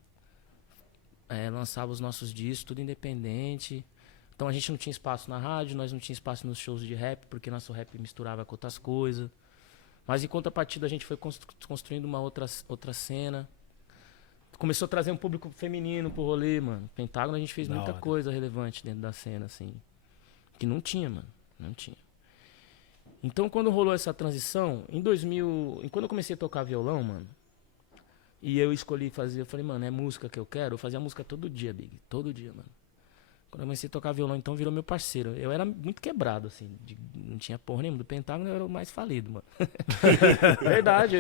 lançava os nossos discos, tudo independente. Então a gente não tinha espaço na rádio, nós não tinha espaço nos shows de rap, porque nosso rap misturava com outras coisas. Mas em contrapartida a gente foi construindo uma outra cena. Começou a trazer um público feminino pro rolê, mano. Pentágono a gente fez muita coisa relevante dentro da cena, assim. Que não tinha, mano. Não tinha. Então quando rolou essa transição, em 2000... Quando eu comecei a tocar violão, mano, e eu escolhi fazer, eu falei, mano, é música que eu quero. Eu fazia música todo dia, Big. Todo dia, mano. Quando eu comecei a tocar violão, então virou meu parceiro. Eu era muito quebrado, assim. Não tinha porra nenhuma. Do Pentágono eu era o mais falido, mano. Verdade.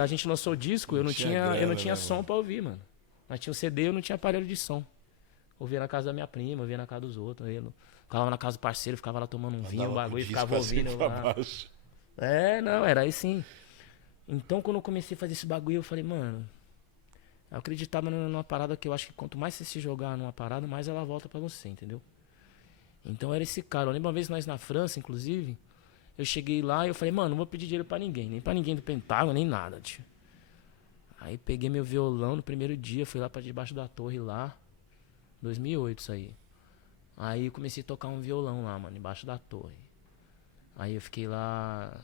A gente lançou o disco, eu não tinha som pra ouvir, mano. Nós tinha o CD, eu não tinha aparelho de som. Ouvia na casa da minha prima, ouvia na casa dos outros. Eu ficava na casa do parceiro, ficava lá tomando um vinho, um bagulho, ficava ouvindo lá. Não, era aí sim. Então quando eu comecei a fazer esse bagulho, eu falei, mano... Eu acreditava numa parada que eu acho que quanto mais você se jogar numa parada, mais ela volta pra você, entendeu? Então era esse cara. Eu lembro uma vez nós na França, inclusive, eu cheguei lá e eu falei, mano, não vou pedir dinheiro pra ninguém, nem pra ninguém do Pentágono, nem nada, tio. Aí peguei meu violão no primeiro dia, fui lá pra debaixo da torre lá, 2008 isso aí. Aí eu comecei a tocar um violão lá, mano, embaixo da torre. Aí eu fiquei lá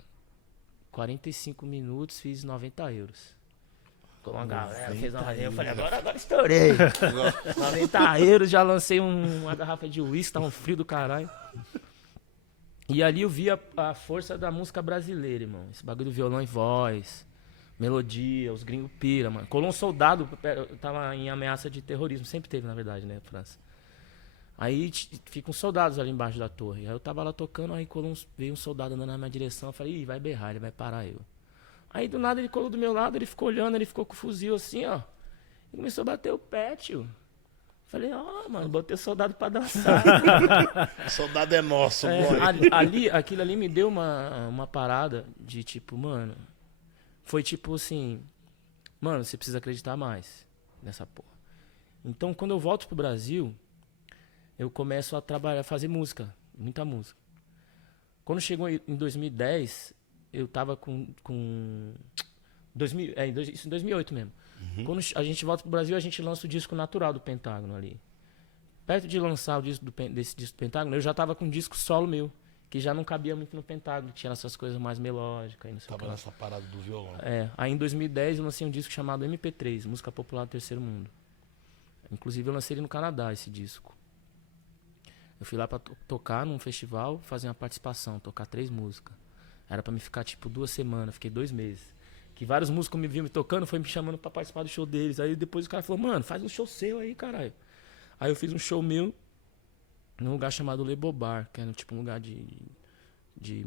45 minutos, fiz 90 euros. Com uma galera, fez uma resenha, eu falei, agora estourei. 90 euros, já lancei uma garrafa de uísque, tava um frio do caralho. E ali eu vi a força da música brasileira, irmão. Esse bagulho do violão e voz, melodia, os gringos pira, mano. Colou um soldado, tava em ameaça de terrorismo, sempre teve, na verdade, né, França. Aí ficam soldados ali embaixo da torre. Aí eu tava lá tocando, aí veio um soldado andando na minha direção, eu falei, ih, vai berrar, ele vai parar eu. Aí do nada ele colou do meu lado, ele ficou olhando, ele ficou com o fuzil assim, ó. E começou a bater o pé, tio. Falei, mano, botei o soldado pra dançar. O soldado é nosso, aquilo ali me deu uma parada de tipo, mano. Foi tipo assim, mano, você precisa acreditar mais nessa porra. Então quando eu volto pro Brasil, eu começo a trabalhar, fazer música, muita música. Quando chegou em 2010, eu tava isso em 2008 mesmo. Uhum. Quando a gente volta pro Brasil, a gente lança o disco natural do Pentágono ali. Perto de lançar o disco desse disco do Pentágono, eu já tava com um disco solo meu, que já não cabia muito no Pentágono, tinha essas coisas mais melódicas. E não sei tava nessa parada do violão. Aí em 2010 eu lancei um disco chamado MP3, Música Popular do Terceiro Mundo. Inclusive eu lancei ele no Canadá, esse disco. Eu fui lá pra tocar num festival, fazer uma participação, tocar 3 músicas. Era pra me ficar tipo 2 semanas, fiquei 2 meses. Que vários músicos me viam me tocando, foi me chamando pra participar do show deles. Aí depois o cara falou, mano, faz um show seu aí, caralho. Aí eu fiz um show meu num lugar chamado Le Bobar, que era tipo um lugar de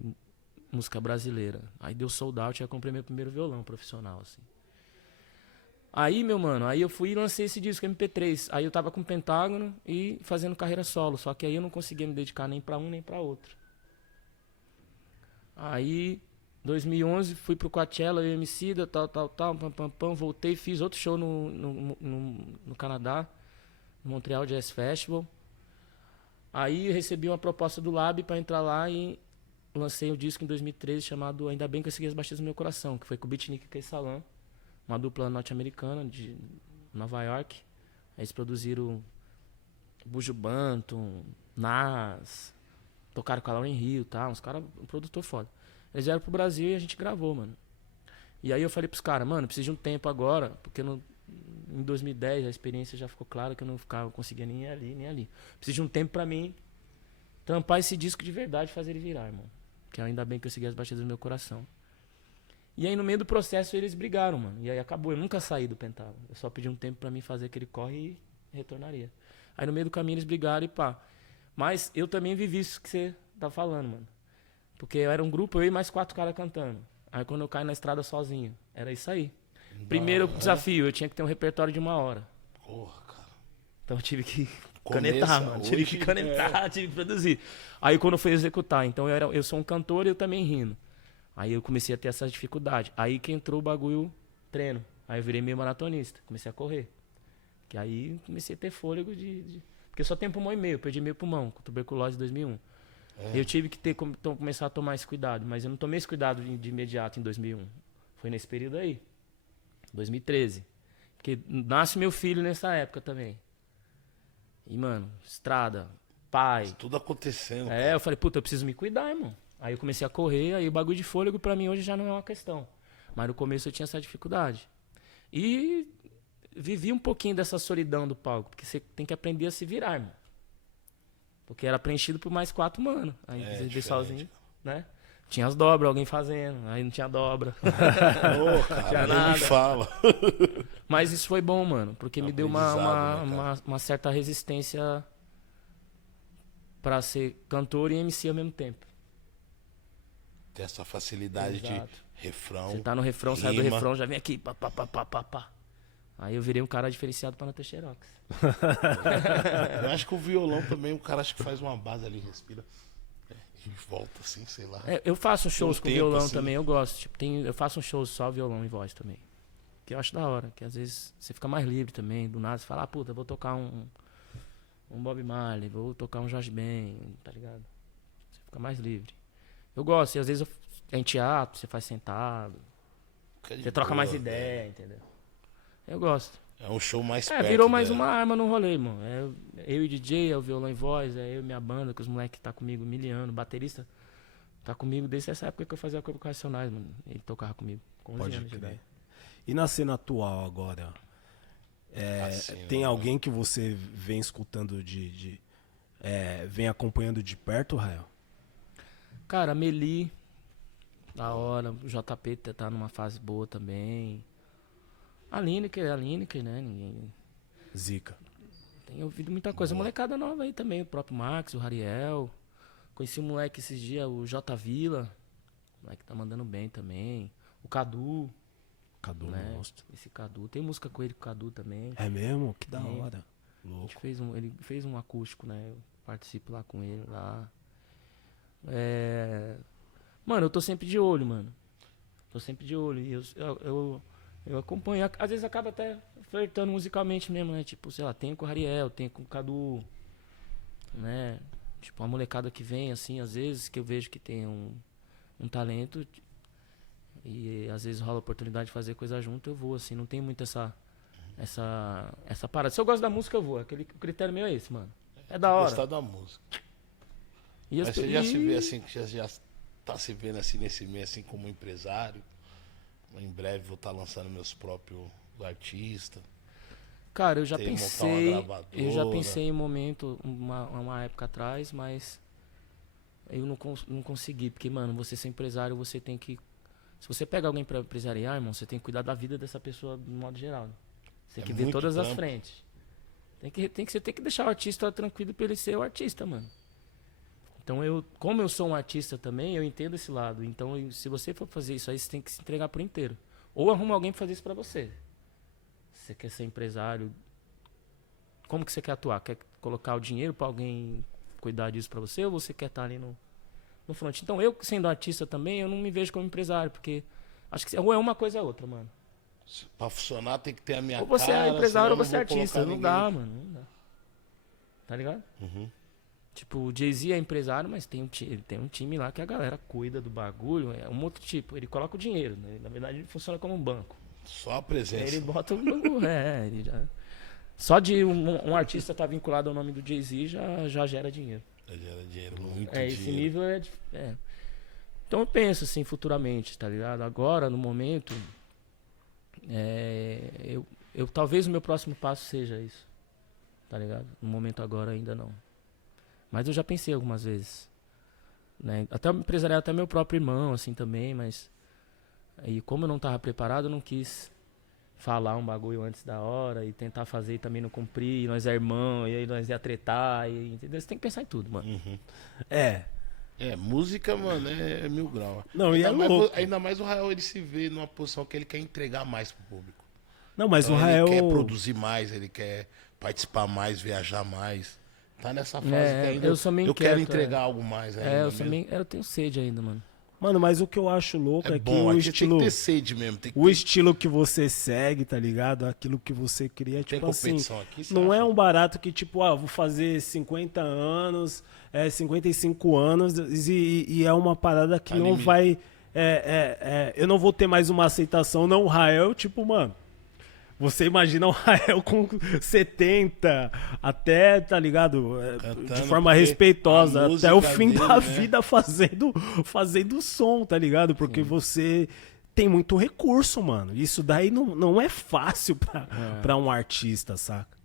música brasileira. Aí deu sold out e eu comprei meu primeiro violão profissional, assim. Aí, meu mano, aí eu fui e lancei esse disco MP3. Aí eu tava com o Pentágono e fazendo carreira solo. Só que aí eu não conseguia me dedicar nem pra um nem pra outro. Aí, 2011, fui pro Coachella, eu Emicida, tal, voltei, fiz outro show no Canadá, no Montreal Jazz Festival. Aí recebi uma proposta do Lab pra entrar lá e lancei um disco em 2013 chamado Ainda Bem Que Eu Segui as Batidas do Meu Coração, que foi com o Beatnik e Kessalan, uma dupla norte-americana de Nova York. Aí eles produziram Buju Banton, Nas... Tocaram com a Lauryn Hill e tal, uns caras, um produtor foda. Eles vieram pro Brasil e a gente gravou, mano. E aí eu falei pros caras, mano, preciso de um tempo agora, porque em 2010 a experiência já ficou clara que eu não conseguia nem ir ali, nem ali. Preciso de um tempo pra mim trampar esse disco de verdade e fazer ele virar, irmão. Que Ainda Bem Que Eu Segui as Batidas do Meu Coração. E aí no meio do processo eles brigaram, mano. E aí acabou, eu nunca saí do Pentágono. Eu só pedi um tempo pra mim fazer aquele corre e retornaria. Aí no meio do caminho eles brigaram e pá. Mas eu também vivi isso que você tá falando, mano. Porque eu era um grupo, eu e mais 4 caras cantando. Aí quando eu caí na estrada sozinho, era isso aí. Primeiro desafio, eu tinha que ter um repertório de 1 hora. Porra, cara. Então eu tive que canetar, mano. Tive que canetar, tive que produzir. Aí quando eu fui executar, então eu sou um cantor e eu também rindo. Aí eu comecei a ter essa dificuldade. Aí que entrou o bagulho treino. Aí eu virei meio maratonista, comecei a correr. Que aí comecei a ter fôlego Porque eu só tenho pulmão e meio, perdi meio pulmão, com tuberculose em 2001. Eu tive que começar a tomar esse cuidado, mas eu não tomei esse cuidado de imediato em 2001. Foi nesse período aí, 2013. Porque nasce meu filho nessa época também. E, mano, estrada, pai. Tudo acontecendo. Eu falei, puta, eu preciso me cuidar, irmão. Aí eu comecei a correr, aí o bagulho de fôlego pra mim hoje já não é uma questão. Mas no começo eu tinha essa dificuldade. E vivi um pouquinho dessa solidão do palco, porque você tem que aprender a se virar, irmão. Porque era preenchido por mais 4 mano. Aí você vê sozinho, né? Tinha as dobras, alguém fazendo, aí não tinha dobra. Ô, cara, tinha nem nada. me fala. Mas isso foi bom, mano, porque me deu Aprendizado, né, uma certa resistência pra ser cantor e MC ao mesmo tempo. Tem essa facilidade Exato. de refrão. Você tá no refrão, sai do rima. refrão, já vem aqui, pá, pá, pá, pá, pá, pá. Aí eu virei um cara diferenciado pra não ter xerox. Eu acho que o violão também, o cara acho que faz uma base ali, respira. E volta assim, sei lá. Eu faço shows com tempo, violão assim. também, eu gosto. Tipo, eu faço um show só violão e voz também. Que eu acho da hora, que às vezes você fica mais livre também. Do nada você fala, puta, vou tocar um Bob Marley, vou tocar um Jorge Ben, tá ligado? Você fica mais livre. Eu gosto, e às vezes em teatro você faz sentado, Fica de você troca boa, mais velho. ideia, entendeu? Eu gosto. É um show mais perto. Virou mais dela. uma arma no rolê, mano. Eu e DJ, é o violão e voz, é eu e minha banda, que os moleques tá comigo miliano, baterista tá comigo desde essa época que eu fazia Corpo Racionais, mano. Ele tocava comigo, com 11 Pode anos de crer. idade. E na cena atual agora? Assim, Tem né? alguém que você vem escutando vem acompanhando de perto, Rael? Cara, a Meli, da hora. O JP tá numa fase boa também. A Lineker, né? Ninguém Zica. tem ouvido muita coisa. Molecada nova aí também, o próprio Max, o Rariel. Conheci um moleque esses dias, o J Vila. O moleque tá mandando bem também. O Cadu, Cadu, né? monstro. Esse Cadu. Tem música com ele, com o Cadu também. É mesmo? Que da Tem. hora. A Louco. gente ele fez um acústico, né? Eu participo lá com ele lá. Mano, eu tô sempre de olho, mano. Tô sempre de olho. E eu acompanho. Às vezes acaba até flertando musicalmente mesmo, né? Tipo, sei lá, tem com o Ariel, tem com o Cadu, né? Tipo, uma molecada que vem, assim, às vezes, que eu vejo que tem um talento. E às vezes rola a oportunidade de fazer coisa junto, eu vou, assim. Não tem muito essa parada. Se eu gosto da música, eu vou. O critério meu é esse, mano. É da hora. Gostar da música. E as Mas você já se vê assim, que já tá se vendo assim nesse meio assim como empresário. Em breve vou estar lançando meus próprios artistas. Cara, eu já Tem que montar pensei. uma gravadora. Eu já pensei em um momento, uma época atrás, mas eu não consegui. Porque, mano, você ser empresário, você tem que. Se você pega alguém pra empresariar, irmão, você tem que cuidar da vida dessa pessoa de modo geral. Você tem que ver muito todas as trampo. frentes. Você tem que deixar o artista tranquilo pra ele ser o artista, mano. Então, como eu sou um artista também, eu entendo esse lado. Então, se você for fazer isso aí, você tem que se entregar por inteiro. Ou arruma alguém pra fazer isso pra você. Se você quer ser empresário, como que você quer atuar? Quer colocar o dinheiro pra alguém cuidar disso pra você? Ou você quer estar ali no front? Então, eu sendo artista também, eu não me vejo como empresário. Porque acho que ou é uma coisa ou é outra, mano. Pra funcionar tem que ter a minha Ou você cara. é empresário ou senão eu você é não vou artista. colocar Não dá, ninguém. mano. Não dá. Tá ligado? Uhum. Tipo, o Jay-Z é empresário, mas ele tem um time lá que a galera cuida do bagulho. É um outro tipo. Ele coloca o dinheiro, né? Na verdade, ele funciona como um banco. Só a presença. Ele bota no. Ele já. Só de um artista estar vinculado ao nome do Jay-Z já gera dinheiro. Gera dinheiro, muito Esse dinheiro. nível é. Então eu penso assim futuramente, tá ligado? Agora, no momento, eu talvez o meu próximo passo seja isso, tá ligado? No momento agora ainda não. Mas eu já pensei algumas vezes, né? Até o empresariado, até meu próprio irmão, assim também, mas aí como eu não tava preparado, eu não quis falar um bagulho antes da hora e tentar fazer e também não cumprir, e nós é irmão, e aí nós ia tretar, entendeu? Você tem que pensar em tudo, mano. Uhum. Música, mano, é 1000 graus. Não, e é mais, louco. ainda mais o Rael, ele se vê numa posição que ele quer entregar mais pro público. Não, mas Então, o Rael. ele quer produzir mais, ele quer participar mais, viajar mais. Tá nessa fase que ainda eu sou meio eu quero inquieto, entregar algo mais ainda. Eu mesmo. tenho sede ainda, mano. Mano, mas o que eu acho louco é, É que bom, o aqui estilo, tem que ter sede mesmo. Tem que o ter, estilo que você segue, tá ligado? Aquilo que você cria, tem tipo assim, competição aqui, você não é acha? um barato que, tipo, vou fazer 50 anos, 55 anos, e é uma parada que não Anime. vai. Eu não vou ter mais uma aceitação, não, o Rael, tipo, mano. Você imagina o Rael com 70, até, tá ligado? De Cantando, forma porque respeitosa, a até o música fim dele, da né? vida fazendo som, tá ligado? Porque você tem muito recurso, mano. Isso daí não é fácil pra um artista, saca?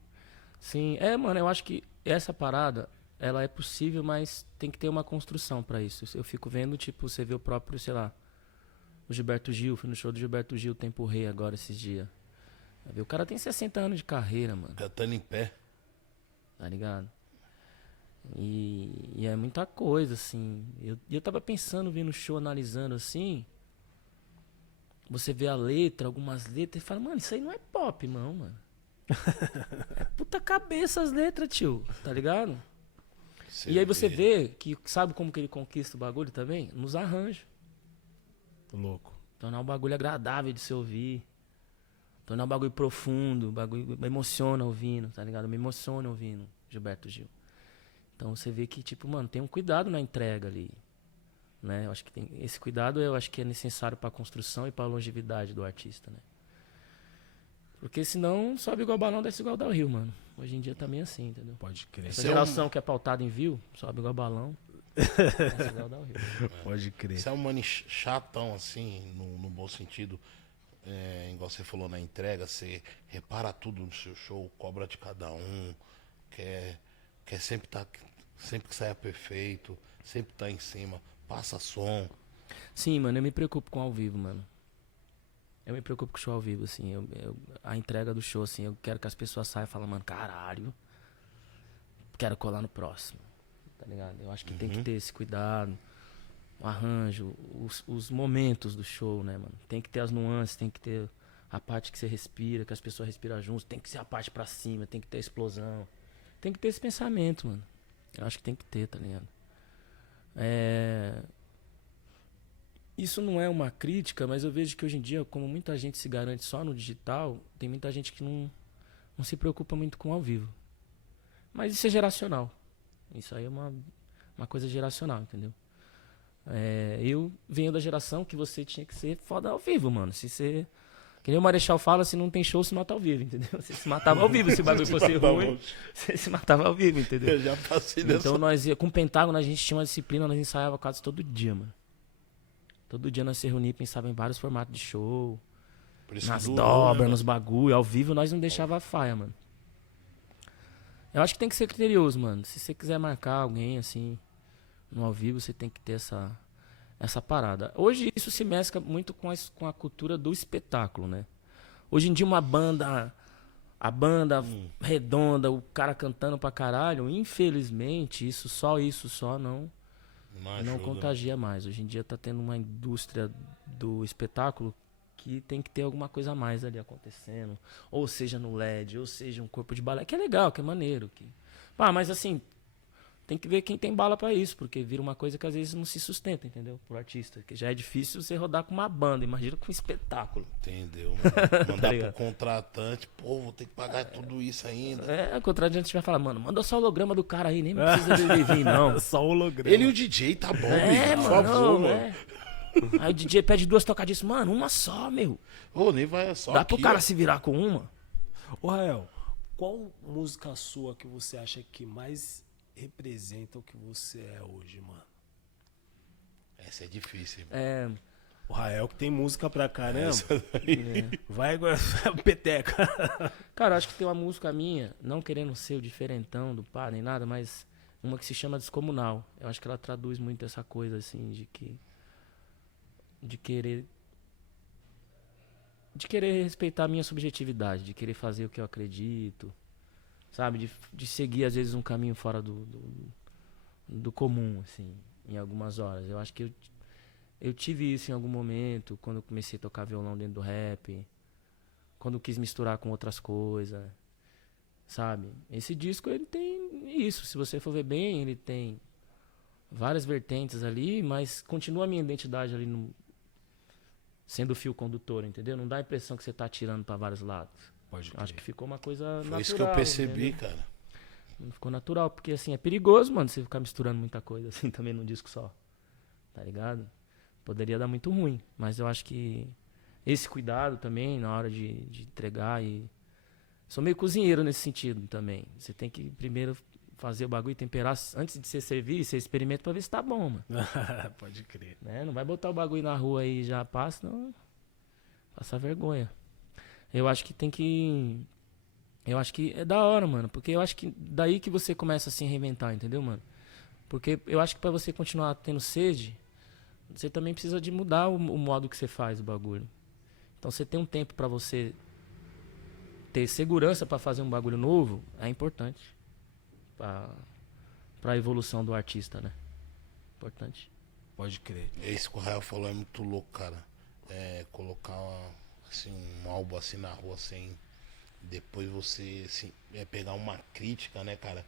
Sim, mano, eu acho que essa parada, ela é possível, mas tem que ter uma construção pra isso. Eu fico vendo, tipo, você vê o próprio, sei lá, o Gilberto Gil, fui no show do Gilberto Gil, Tempo Rei agora esses dias. O cara tem 60 anos de carreira, mano, Cantando em pé. tá ligado? E é muita coisa, assim. Eu tava pensando, vendo o show, analisando assim. Você vê a letra, algumas letras, e fala, mano, isso aí não é pop, não, mano. É puta cabeça as letras, tio, tá ligado? E aí você vê que, sabe como que ele conquista o bagulho também? Nos arranjos. Louco. Tornar o bagulho agradável de se ouvir. Tornar o bagulho profundo, o bagulho me emociona ouvindo, tá ligado? Me emociona ouvindo Gilberto Gil. Então você vê que, tipo, mano, tem um cuidado na entrega ali. Né? Eu acho que tem esse cuidado, eu acho que é necessário pra construção e pra longevidade do artista, né? Porque senão sobe igual balão, desce igual Down Rio, mano. Hoje em dia tá meio assim, entendeu? Pode crer. Essa geração que é pautada em view, sobe igual balão, desce igual Down Rio. Pode crer. Você é um mano chatão, assim, no bom sentido. Igual você falou na entrega, você repara tudo no seu show, cobra de cada um, quer sempre que saia perfeito, sempre tá em cima, passa som. Sim, mano, eu me preocupo com ao vivo, mano. Eu me preocupo com o show ao vivo, assim. A entrega do show, assim, eu quero que as pessoas saiam e falem, mano, caralho, quero colar no próximo. Tá ligado? Eu acho que tem que ter esse cuidado, o arranjo, os momentos do show, né, mano? Tem que ter as nuances, tem que ter a parte que você respira, que as pessoas respiram juntos, tem que ser a parte pra cima, tem que ter a explosão. Tem que ter esse pensamento, mano. Eu acho que tem que ter, tá ligado? Isso não é uma crítica, mas eu vejo que hoje em dia, como muita gente se garante só no digital, tem muita gente que não se preocupa muito com ao vivo. Mas isso é geracional. Isso aí é uma coisa geracional, entendeu? Eu venho da geração que você tinha que ser foda ao vivo, mano. Se você... Que nem o Marechal fala, se não tem show, se mata ao vivo, entendeu? Você se matava ao vivo, se o bagulho fosse ruim, você se matava ao vivo, entendeu? Eu já passei dessa. Então nós ia, com o Pentágono a gente tinha uma disciplina, nós ensaiava quase todo dia, mano. Todo dia nós se reuníamos, pensava em vários formatos de show, Por isso nas que durou, dobras, né, nos bagulho, ao vivo nós não deixava faia, mano. Eu acho que tem que ser criterioso, mano. Se você quiser marcar alguém assim no ao vivo, você tem que ter essa parada. Hoje isso se mescla muito com a cultura do espetáculo, né? Hoje em dia a banda redonda, o cara cantando pra caralho, infelizmente isso só não ajuda. contagia mais. Hoje em dia tá tendo uma indústria do espetáculo que tem que ter alguma coisa a mais ali acontecendo. Ou seja no LED, ou seja um corpo de balé, que é legal, que é maneiro. Mas assim, tem que ver quem tem bala pra isso, porque vira uma coisa que às vezes não se sustenta, entendeu? Pro artista. Que já é difícil você rodar com uma banda, imagina com um espetáculo. Entendeu, mano? Mandar pro ligado? contratante, pô, vou ter que pagar tudo isso ainda. O contratante vai falar, mano, manda só o holograma do cara aí, nem precisa dele vir, não. Só holograma. Ele e o DJ tá bom, Big, por mano, favor, mano. Aí o DJ pede 2 tocadinhas, mano, uma só, meu. Ô, nem vai só Dá aqui, pro cara ó. se virar com uma? Ô, Rael, qual música sua que você acha que mais representa o que você é hoje, mano? Essa é difícil, mano. O Rael que tem música pra caramba. Essa daí. Vai agora, peteca. Cara, eu acho que tem uma música minha, não querendo ser o diferentão do pá, nem nada, mas uma que se chama Descomunal. Eu acho que ela traduz muito essa coisa, assim, de querer respeitar a minha subjetividade, de querer fazer o que eu acredito, sabe? De seguir, às vezes, um caminho fora do comum, assim, em algumas horas. Eu acho que eu tive isso em algum momento, quando eu comecei a tocar violão dentro do rap, quando eu quis misturar com outras coisas, sabe? Esse disco, ele tem isso. Se você for ver bem, ele tem várias vertentes ali, mas continua a minha identidade ali sendo o fio condutor, entendeu? Não dá a impressão que você tá atirando para vários lados. Pode Acho que ficou uma coisa natural. Foi isso que eu percebi, entendeu? cara. Não ficou natural, porque assim, é perigoso, mano, você ficar misturando muita coisa assim também num disco só. Tá ligado? Poderia dar muito ruim, mas eu acho que esse cuidado também na hora de entregar e... Sou meio cozinheiro nesse sentido também. Você tem que primeiro fazer o bagulho e temperar antes de você servir, você experimenta pra ver se tá bom, mano. Pode crer. Né? Não vai botar o bagulho na rua aí e já passa, não. Passa vergonha. Eu acho que tem que... Eu acho que é da hora, mano. Porque eu acho que daí que você começa a se reinventar, entendeu, mano? Porque eu acho que pra você continuar tendo sede, você também precisa de mudar o modo que você faz o bagulho. Então você tem um tempo pra você ter segurança pra fazer um bagulho novo, é importante. Pra evolução do artista, né? Importante. Pode crer. Esse que o Rael falou é muito louco, cara. Colocar assim, um álbum assim na rua sem depois você assim, pegar uma crítica, né, cara?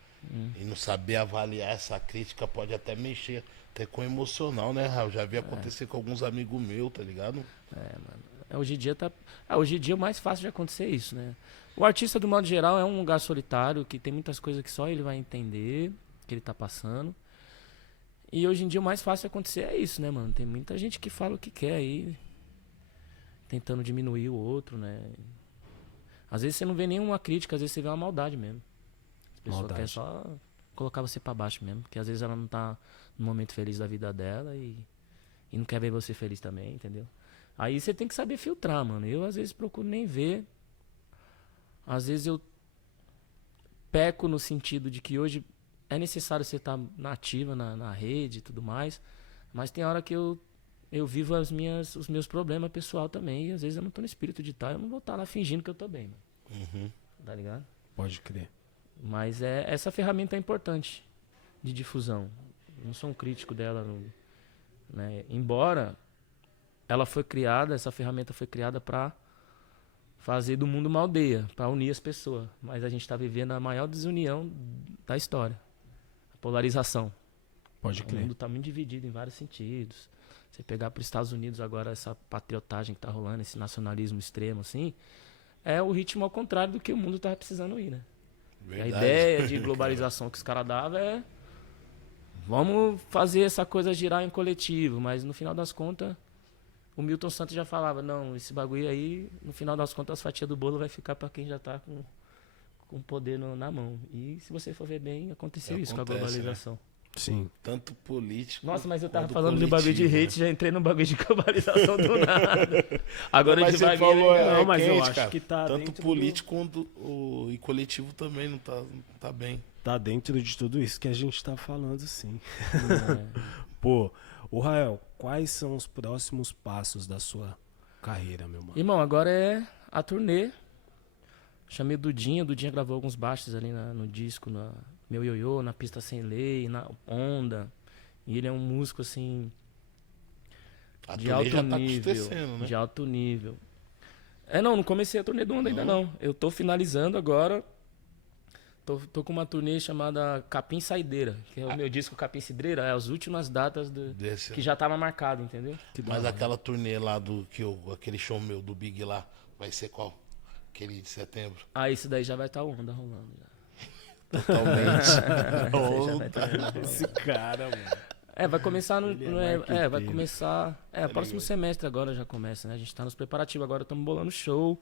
E não saber avaliar essa crítica pode até mexer até com o emocional, né, Raul? Já vi acontecer com alguns amigos meus, tá ligado? Mano. Hoje em dia hoje em dia é mais fácil de acontecer isso, né? O artista, do modo geral, é um lugar solitário que tem muitas coisas que só ele vai entender, que ele tá passando. E hoje em dia o mais fácil de acontecer é isso, né, mano? Tem muita gente que fala o que quer aí, tentando diminuir o outro, né? Às vezes você não vê nenhuma crítica, às vezes você vê uma maldade mesmo. A pessoa quer só colocar você pra baixo mesmo, porque às vezes ela não tá no momento feliz da vida dela e não quer ver você feliz também, entendeu? Aí você tem que saber filtrar, mano. Eu às vezes procuro nem ver. Às vezes eu peco no sentido de que hoje é necessário você estar na ativa, na rede e tudo mais, mas tem hora que eu vivo os meus problemas pessoal também, e às vezes eu não tô no espírito de estar, eu não vou estar lá fingindo que eu tô bem, mano. Tá ligado? Pode crer. Mas essa ferramenta é importante de difusão. Eu não sou um crítico dela, né? Embora essa ferramenta foi criada para fazer do mundo uma aldeia, para unir as pessoas. Mas a gente está vivendo a maior desunião da história. A polarização. Pode O crer. mundo está muito dividido em vários sentidos. Você pegar para os Estados Unidos agora essa patriotagem que está rolando, esse nacionalismo extremo, assim, é o ritmo ao contrário do que o mundo estava precisando ir, né? A ideia de globalização que os caras davam é vamos fazer essa coisa girar em coletivo, mas no final das contas o Milton Santos já falava, não, esse bagulho aí, no final das contas as fatias do bolo vai ficar para quem já tá com poder na mão. E se você for ver bem, aconteceu isso com a globalização. Né? Sim. Tanto político. Nossa, mas eu tava falando de bagulho de hate, já entrei no bagulho de globalização do nada. Agora mas você falou, não, mas quente, eu acho cara. que tá tanto dentro político quanto e coletivo também não tá bem. Tá dentro de tudo isso que a gente tá falando, sim. Pô, o Rael, quais são os próximos passos da sua carreira, meu mano? Irmão, agora é a turnê. Chamei o Dudinha gravou alguns baixos ali no disco, Meu Ioiô, na Pista Sem Lei, na Onda. E ele é um músico, assim, de alto já tá nível. acontecendo, né? De alto nível. Não comecei a turnê do Onda ainda não. Eu tô finalizando agora. Tô com uma turnê chamada Capim Saideira, que é o meu disco Capim Cidreira, é as últimas datas que já tava marcado, entendeu? Mas aquela turnê lá aquele show meu do Big lá, vai ser qual? Aquele de setembro? Esse daí já vai estar Onda rolando já. Totalmente. Esse cara, mano. Vai começar vai marqueteiro. começar. Próximo semestre agora já começa, né? A gente tá nos preparativos agora, estamos bolando show.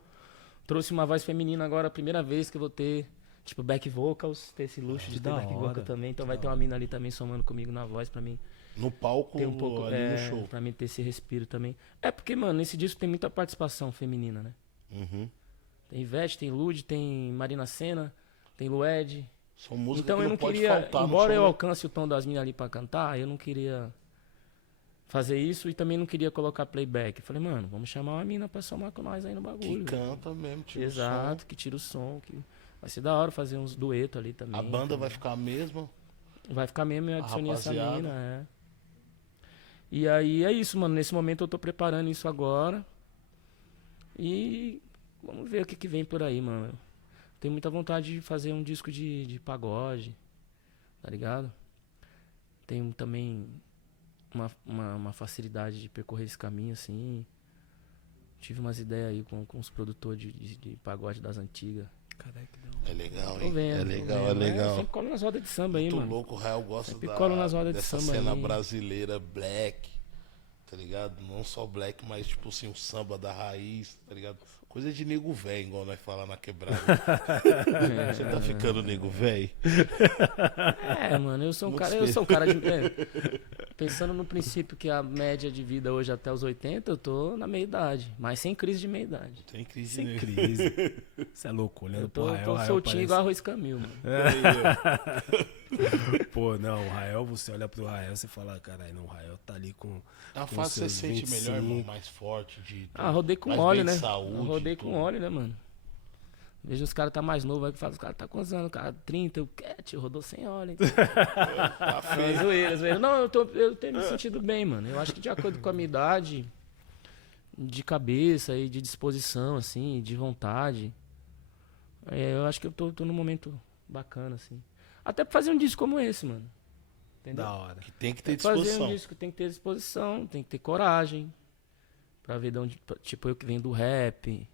Trouxe uma voz feminina agora, a primeira vez que eu vou ter, tipo, back vocals, ter esse luxo de ter back vocal também. Então vai ter uma mina ali também somando comigo na voz pra mim. No palco, Ter um pouco, ali no show. pra mim ter esse respiro também. Porque, mano, nesse disco tem muita participação feminina, né? Tem Ivete, tem Lud, tem Marina Sena, tem Lued. São músicas Então que eu não pode queria, faltar no embora show, eu né? alcance o tom das minas ali pra cantar, eu não queria fazer isso e também não queria colocar playback. Eu falei, mano, vamos chamar uma mina pra somar com nós aí no bagulho. Que canta mesmo, tira o Exato, som. que tira o som. Que vai ser da hora fazer uns duetos ali também. A banda vai ficar a mesma. Vai ficar mesmo, eu adicionei essa rapaziada. mina, E aí é isso, mano. Nesse momento eu tô preparando isso agora. E vamos ver o que vem por aí, mano. Tenho muita vontade de fazer um disco de pagode, tá ligado? tenho também uma facilidade de percorrer esse caminho, assim. Tive umas ideias aí com os produtores de pagode das antigas. Caralho, que da hora. É legal, Tô hein? vendo, É tô legal, vendo. é legal. Sempre colo nas rodas de samba aí, Muito mano. louco, o Rael gosta Sempre colo nas rodas de dessa samba cena aí. brasileira black, tá ligado? Não só black, mas tipo assim, o samba da raiz, tá ligado? Coisa de nego velho, igual nós falar na quebrada. Você tá ficando nego velho? Mano, eu sou um Muito cara, pensando no princípio que a média de vida hoje até os 80, eu tô na meia idade, mas sem crise de meia idade. Tem crise Sem nego. crise. Você é louco, olhando Eu pro tô, Rael. tô Rael soltinho parece- igual arroz Camil, mano. Pô, não, o Rael, você olha pro Rael e fala, caralho, não, o Rael tá ali com. É uma Com fase que você seus sente 25. melhor, irmão, mais forte, de Rodei com mais óleo, bem né? de saúde, Eu rodei com tudo. óleo, né, mano? Vejo os caras tá mais novos aí que falam, os caras tá quantos anos? Cara, 30, eu tio, rodou sem óleo, então. Tá feio. Zoeira. Não, eu tenho me sentido bem, mano. Eu acho que de acordo com a minha idade, de cabeça e de disposição, assim, de vontade, eu acho que eu tô num momento bacana, assim. Até pra fazer um disco como esse, mano. Entendeu? Da hora. Que tem que ter Fazer disposição. um disco tem que ter disposição, tem que ter coragem. Pra ver de onde. Tipo, eu que venho do rap.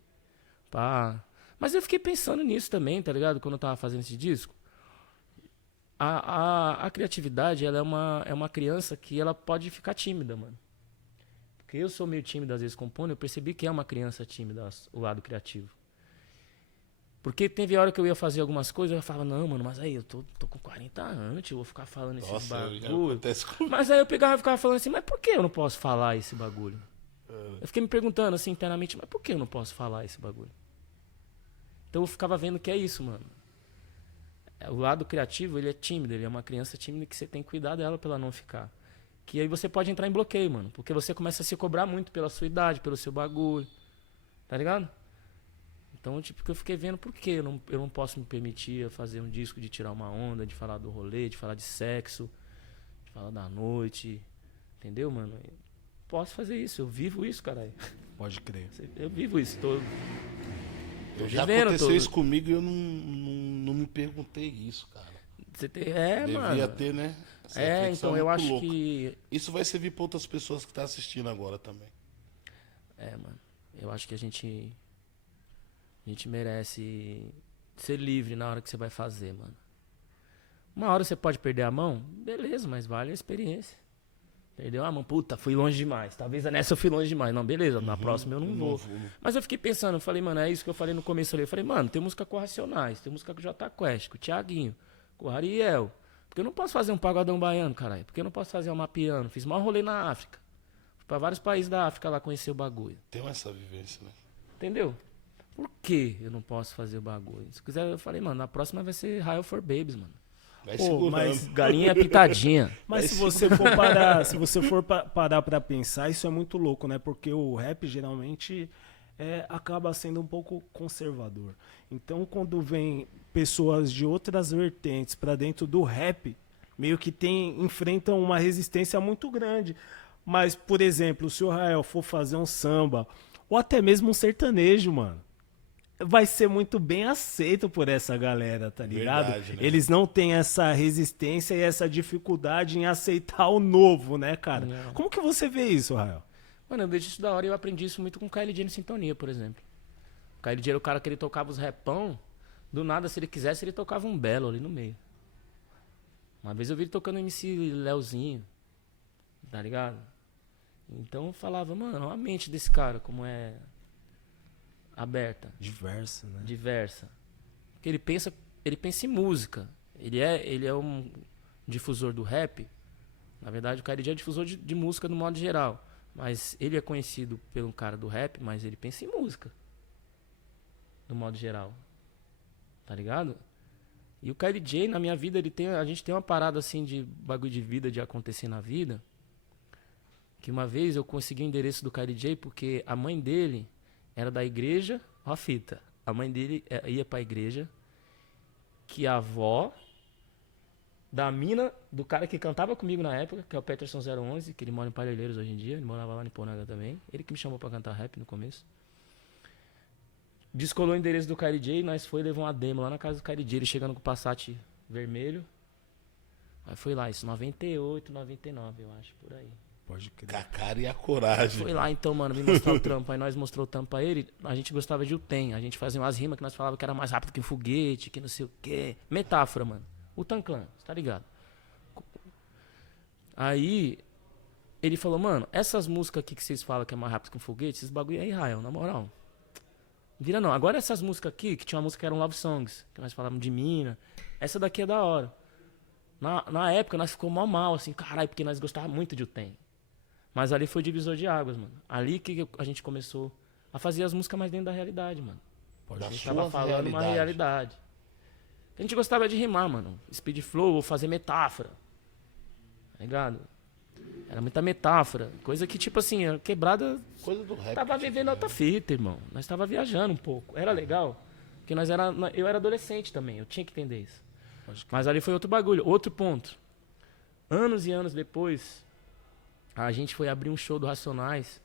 Pá. Mas eu fiquei pensando nisso também, tá ligado? Quando eu tava fazendo esse disco. A criatividade, ela é uma criança que ela pode ficar tímida, mano. Porque eu sou meio tímido, às vezes compondo, eu percebi que é uma criança tímida, o lado criativo. Porque teve hora que eu ia fazer algumas coisas, eu falava, não, mano, mas aí eu tô com 40 anos, tio, eu vou ficar falando esses Nossa, já bagulho. acontece com... Mas aí eu pegava e ficava falando assim, mas por que eu não posso falar esse bagulho? Eu fiquei me perguntando assim internamente, mas por que eu não posso falar esse bagulho? Então eu ficava vendo que é isso, mano. O lado criativo, ele é tímido, ele é uma criança tímida que você tem que cuidar dela pra ela não ficar. Que aí você pode entrar em bloqueio, mano. Porque você começa a se cobrar muito pela sua idade, pelo seu bagulho. Tá ligado? Então, tipo, que eu fiquei vendo por que eu não posso me permitir fazer um disco de tirar uma onda, de falar do rolê, de falar de sexo, de falar da noite. Entendeu, mano? Eu posso fazer isso, eu vivo isso, caralho. Pode crer. Eu vivo isso, tô Já vivendo, aconteceu tô- isso comigo e eu não me perguntei isso, cara. Você tem, Devia mano. ter, né? Essa reflexão Então eu muito acho louca. que. Isso vai servir pra outras pessoas que estão assistindo agora também. Mano. Eu acho que a gente merece ser livre na hora que você vai fazer, mano. Uma hora você pode perder a mão, beleza, mas vale a experiência. Perdeu a mão, puta, fui longe demais. Talvez nessa eu fui longe demais. Não, beleza, na próxima eu não vou. Mas eu fiquei pensando, eu falei, mano, é isso que eu falei no começo ali. Eu falei, mano, tem música com Racionais, tem música com Jota Quest, com o Thiaguinho, com o Ariel. Porque eu não posso fazer um pagodão baiano, caralho. Porque eu não posso fazer uma piano. Fiz maior rolê na África. Fui pra vários países da África lá conhecer o bagulho. Tem essa vivência, né? Entendeu? Por que eu não posso fazer o bagulho? Se quiser, eu falei, mano, na próxima vai ser Rael for Babies, mano. Vai Pô, segurando. mas- Galinha pitadinha. Mas se você for parar, se você for parar pra pensar, isso é muito louco, né? Porque o rap geralmente acaba sendo um pouco conservador. Então, quando vem pessoas de outras vertentes pra dentro do rap, meio que enfrentam uma resistência muito grande. Mas, por exemplo, se o Rael for fazer um samba, ou até mesmo um sertanejo, mano, vai ser muito bem aceito por essa galera, tá ligado? Verdade, né? Eles não têm essa resistência e essa dificuldade em aceitar o novo, né, cara? É. Como que você vê isso, Rael? Mano, eu vejo isso da hora e eu aprendi isso muito com o KLJ no Sintonia, por exemplo. O KLJ era o cara que ele tocava os repão, do nada, se ele quisesse, ele tocava um belo ali no meio. Uma vez eu vi ele tocando MC Leozinho, tá ligado? Então eu falava, mano, olha a mente desse cara, como é aberta, Diverso, né? diversa. Porque ele pensa em música. Ele é um difusor do rap. Na verdade, o KLJ é difusor de música no modo geral. Mas ele é conhecido pelo cara do rap, mas ele pensa em música. No modo geral. Tá ligado? E o KLJ, na minha vida, a gente tem uma parada assim de bagulho de vida, de acontecer na vida. Que uma vez eu consegui o endereço do KLJ porque a mãe dele era da igreja. Ó a fita. A mãe dele ia pra igreja. Que a avó da mina do cara que cantava comigo na época, que é o Peterson 011, que ele mora em Parelheiros hoje em dia, ele morava lá em Ponaga também. Ele que me chamou pra cantar rap no começo. Descolou o endereço do KLJ, nós foi e levou uma demo lá na casa do KLJ, ele chegando com o Passat vermelho. Aí foi lá, isso, 98, 99, eu acho, por aí. Pode Com crer. a cara e a coragem. Foi lá então, mano, me mostrar o trampo. Aí nós mostrou o trampo pra ele. A gente gostava de Uten. A gente fazia umas rimas que nós falávamos que era mais rápido que um foguete, que não sei o quê. Metáfora, mano. O Tanclan, tá ligado? Aí ele falou, mano, essas músicas aqui que vocês falam que é mais rápido que um foguete, esses bagulho aí, Israel, na moral. Vira não. Agora essas músicas aqui, que tinha uma música que eram Love Songs, que nós falávamos de mina. Essa daqui é da hora. Na época nós ficou mal, assim, caralho, porque nós gostávamos muito de Uten. Mas ali foi divisor de águas, mano. Ali que a gente começou a fazer as músicas mais dentro da realidade, mano. Da A gente sua tava falando uma realidade. A gente gostava de rimar, mano. Speed flow, ou fazer metáfora. Tá ligado? Era muita metáfora. Coisa que, tipo assim, a quebrada Coisa do rap. tava vivendo outra fita, irmão. Nós tava viajando um pouco. Era legal. Porque eu era adolescente também. Eu tinha que entender isso. Mas ali foi outro bagulho. Outro ponto. Anos e anos depois, a gente foi abrir um show do Racionais.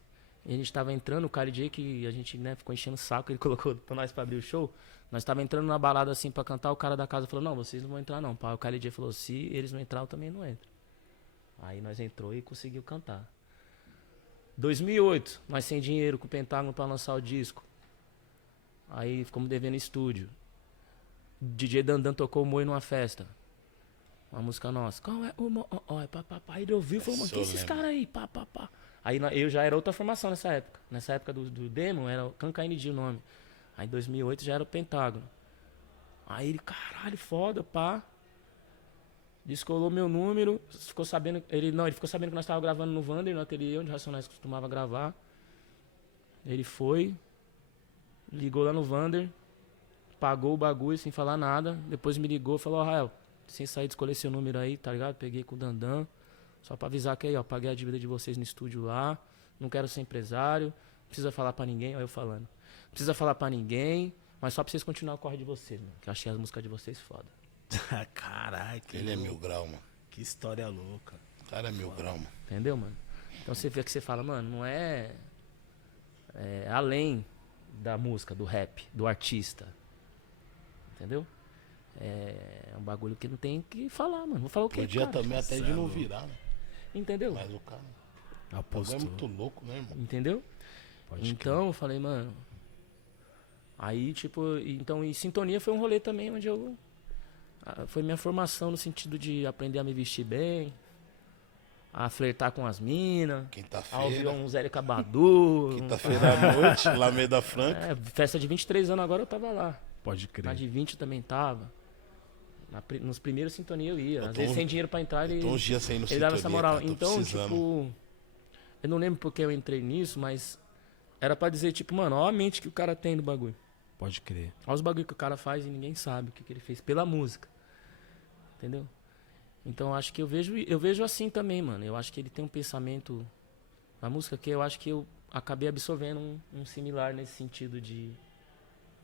E a gente tava entrando, o Kylie J, que a gente, né, ficou enchendo o saco, ele colocou pra nós pra abrir o show. Nós tava entrando na balada assim pra cantar, o cara da casa falou, não, vocês não vão entrar não. O Kylie J falou, se eles não entrar, eu também não entro. Aí nós entrou e conseguiu cantar. 2008, nós sem dinheiro com o Pentágono pra lançar o disco. Aí ficamos devendo estúdio. DJ Dandan tocou o Moi numa festa. Uma música nossa. Qual é o Moi? Ó, papai, ele ouviu e falou, mano, que esses caras aí? Pá. Aí eu já era outra formação nessa época. Nessa época do demo, era o Cancainidi o nome. Aí em 2008 já era o Pentágono. Aí ele, caralho, foda, pá. Descolou meu número. Ficou sabendo. Ele ficou sabendo que nós estávamos gravando no Vander, no ateliê onde o Racionais costumava gravar. Ele foi. Ligou lá no Vander. Pagou o bagulho sem falar nada. Depois me ligou e falou, Rael, sem sair de escolher seu número aí, tá ligado? Peguei com o Dandan. Só pra avisar que aí, ó, paguei a dívida de vocês no estúdio lá. Não quero ser empresário. Não precisa falar pra ninguém. Olha eu falando. Não precisa falar pra ninguém. Mas só pra vocês continuar o corre de vocês, mano. Que eu achei as músicas de vocês foda. Caralho, que Ele é louco. 1000 grau, mano. Que história louca. O cara é 1000 grau, mano. Entendeu, mano? Então você vê que você fala, mano, não é além da música, do rap, do artista. Entendeu? É um bagulho que não tem que falar, mano. Vou falar o quê, Podia cara? também até de não virar, né? Entendeu? Mas o cara é Apostou. muito louco, né, irmão? Entendeu? Pode Então eu falei, mano. Aí, tipo, então, e Sintonia foi um rolê também onde eu. Foi minha formação no sentido de aprender a me vestir bem, a flertar com as minas, a ouvir Quinta-feira. um Zé Cabadu. Quinta-feira à noite, Lameda Franca. Festa de 23 anos agora eu tava lá. Pode Na crer. de 20 eu também tava. Nos primeiros Sintonia eu ia. Eu Às tô vezes uns- sem dinheiro pra entrar, Eu tô uns dias sem ir no ele dava essa Sintonia, moral. cara, tô Então, precisando. tipo, eu não lembro porque eu entrei nisso, mas era pra dizer, tipo, mano, ó a mente que o cara tem do bagulho. Pode crer. Olha os bagulho que o cara faz e ninguém sabe o que ele fez pela música. Entendeu? Então acho que eu vejo assim também, mano. Eu acho que ele tem um pensamento na música que eu acho que eu acabei absorvendo um similar nesse sentido de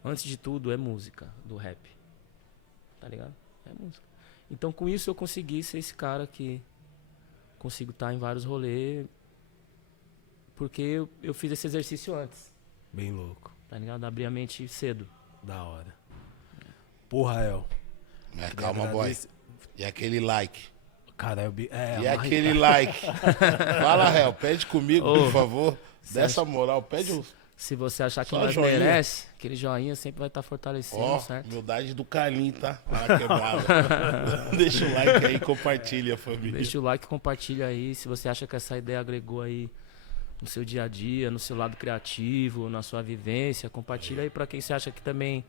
antes de tudo é música do rap. Tá ligado? É música. Então com isso eu consegui ser esse cara que consigo estar em vários rolês porque eu fiz esse exercício antes, Bem louco. tá ligado? Abrir a mente cedo. Da hora. Porra, Rael. Mas calma, boy. E aquele like? Cara, E aquele like? Fala, Réu, pede comigo, por favor. Dessa moral, pede um. Se você achar que Só nós joinha. merece, aquele joinha sempre vai estar fortalecendo, Ó, certo? humildade do Carlinho, tá? Fala quebrada. Deixa o like aí, compartilha, família. Deixa o like, compartilha aí. Se você acha que essa ideia agregou aí no seu dia a dia, no seu lado criativo, na sua vivência, compartilha aí pra quem você acha que também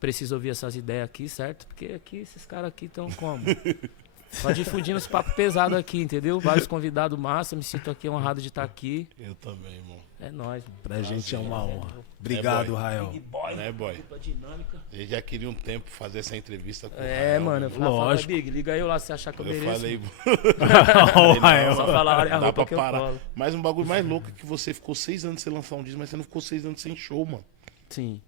precisa ouvir essas ideias aqui, certo? Porque aqui, esses caras aqui estão como? Só difundindo os papos pesados aqui, entendeu? Vários convidados massa, me sinto aqui honrado de estar aqui. Eu também, irmão. É nóis, mano. Pra gente é uma Prazer. honra. Obrigado, boy. Rael. Boy, Né, boy? dupla dinâmica. Eu já queria um tempo fazer essa entrevista com o É, Rael, mano, eu né? falava, Lógico. Big, liga eu lá se achar que eu Eu mereço. falei, Ó, o Rael. Só falar a dá roupa pra que eu parar. colo. Mas um bagulho mais louco é que você ficou 6 anos sem lançar um disco, mas você não ficou 6 anos sem show, mano. Sim,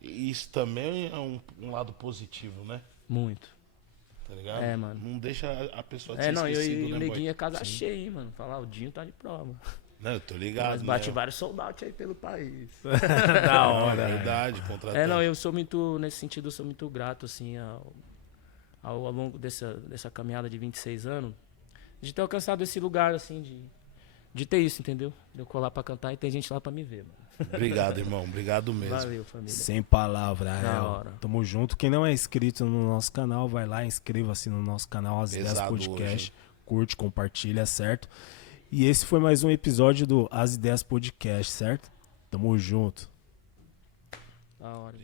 E isso também é um lado positivo, né? muito. Tá ligado? É, mano. Não deixa a pessoa de É, ser não, esquecido, e o né, neguinho boy? é casa Sim. cheia, hein, mano. Falar, o Dinho tá de prova. Não, eu tô ligado, Mas bate né? vários soldados aí pelo país. Da É hora. verdade, contratante. É, não, eu sou muito, nesse sentido, eu sou muito grato, assim, ao longo dessa caminhada de 26 anos, de ter alcançado esse lugar, assim, de ter isso, entendeu? De eu colar pra cantar e ter gente lá pra me ver, mano. Obrigado, irmão. Obrigado mesmo. Valeu, família. Sem palavra, Da Rael. hora. Tamo junto. Quem não é inscrito no nosso canal, vai lá, inscreva-se no nosso canal, As Ideias Pesado Podcast. hoje. Curte, compartilha, certo? E esse foi mais um episódio do As Ideias Podcast, certo? Tamo junto. Da hora.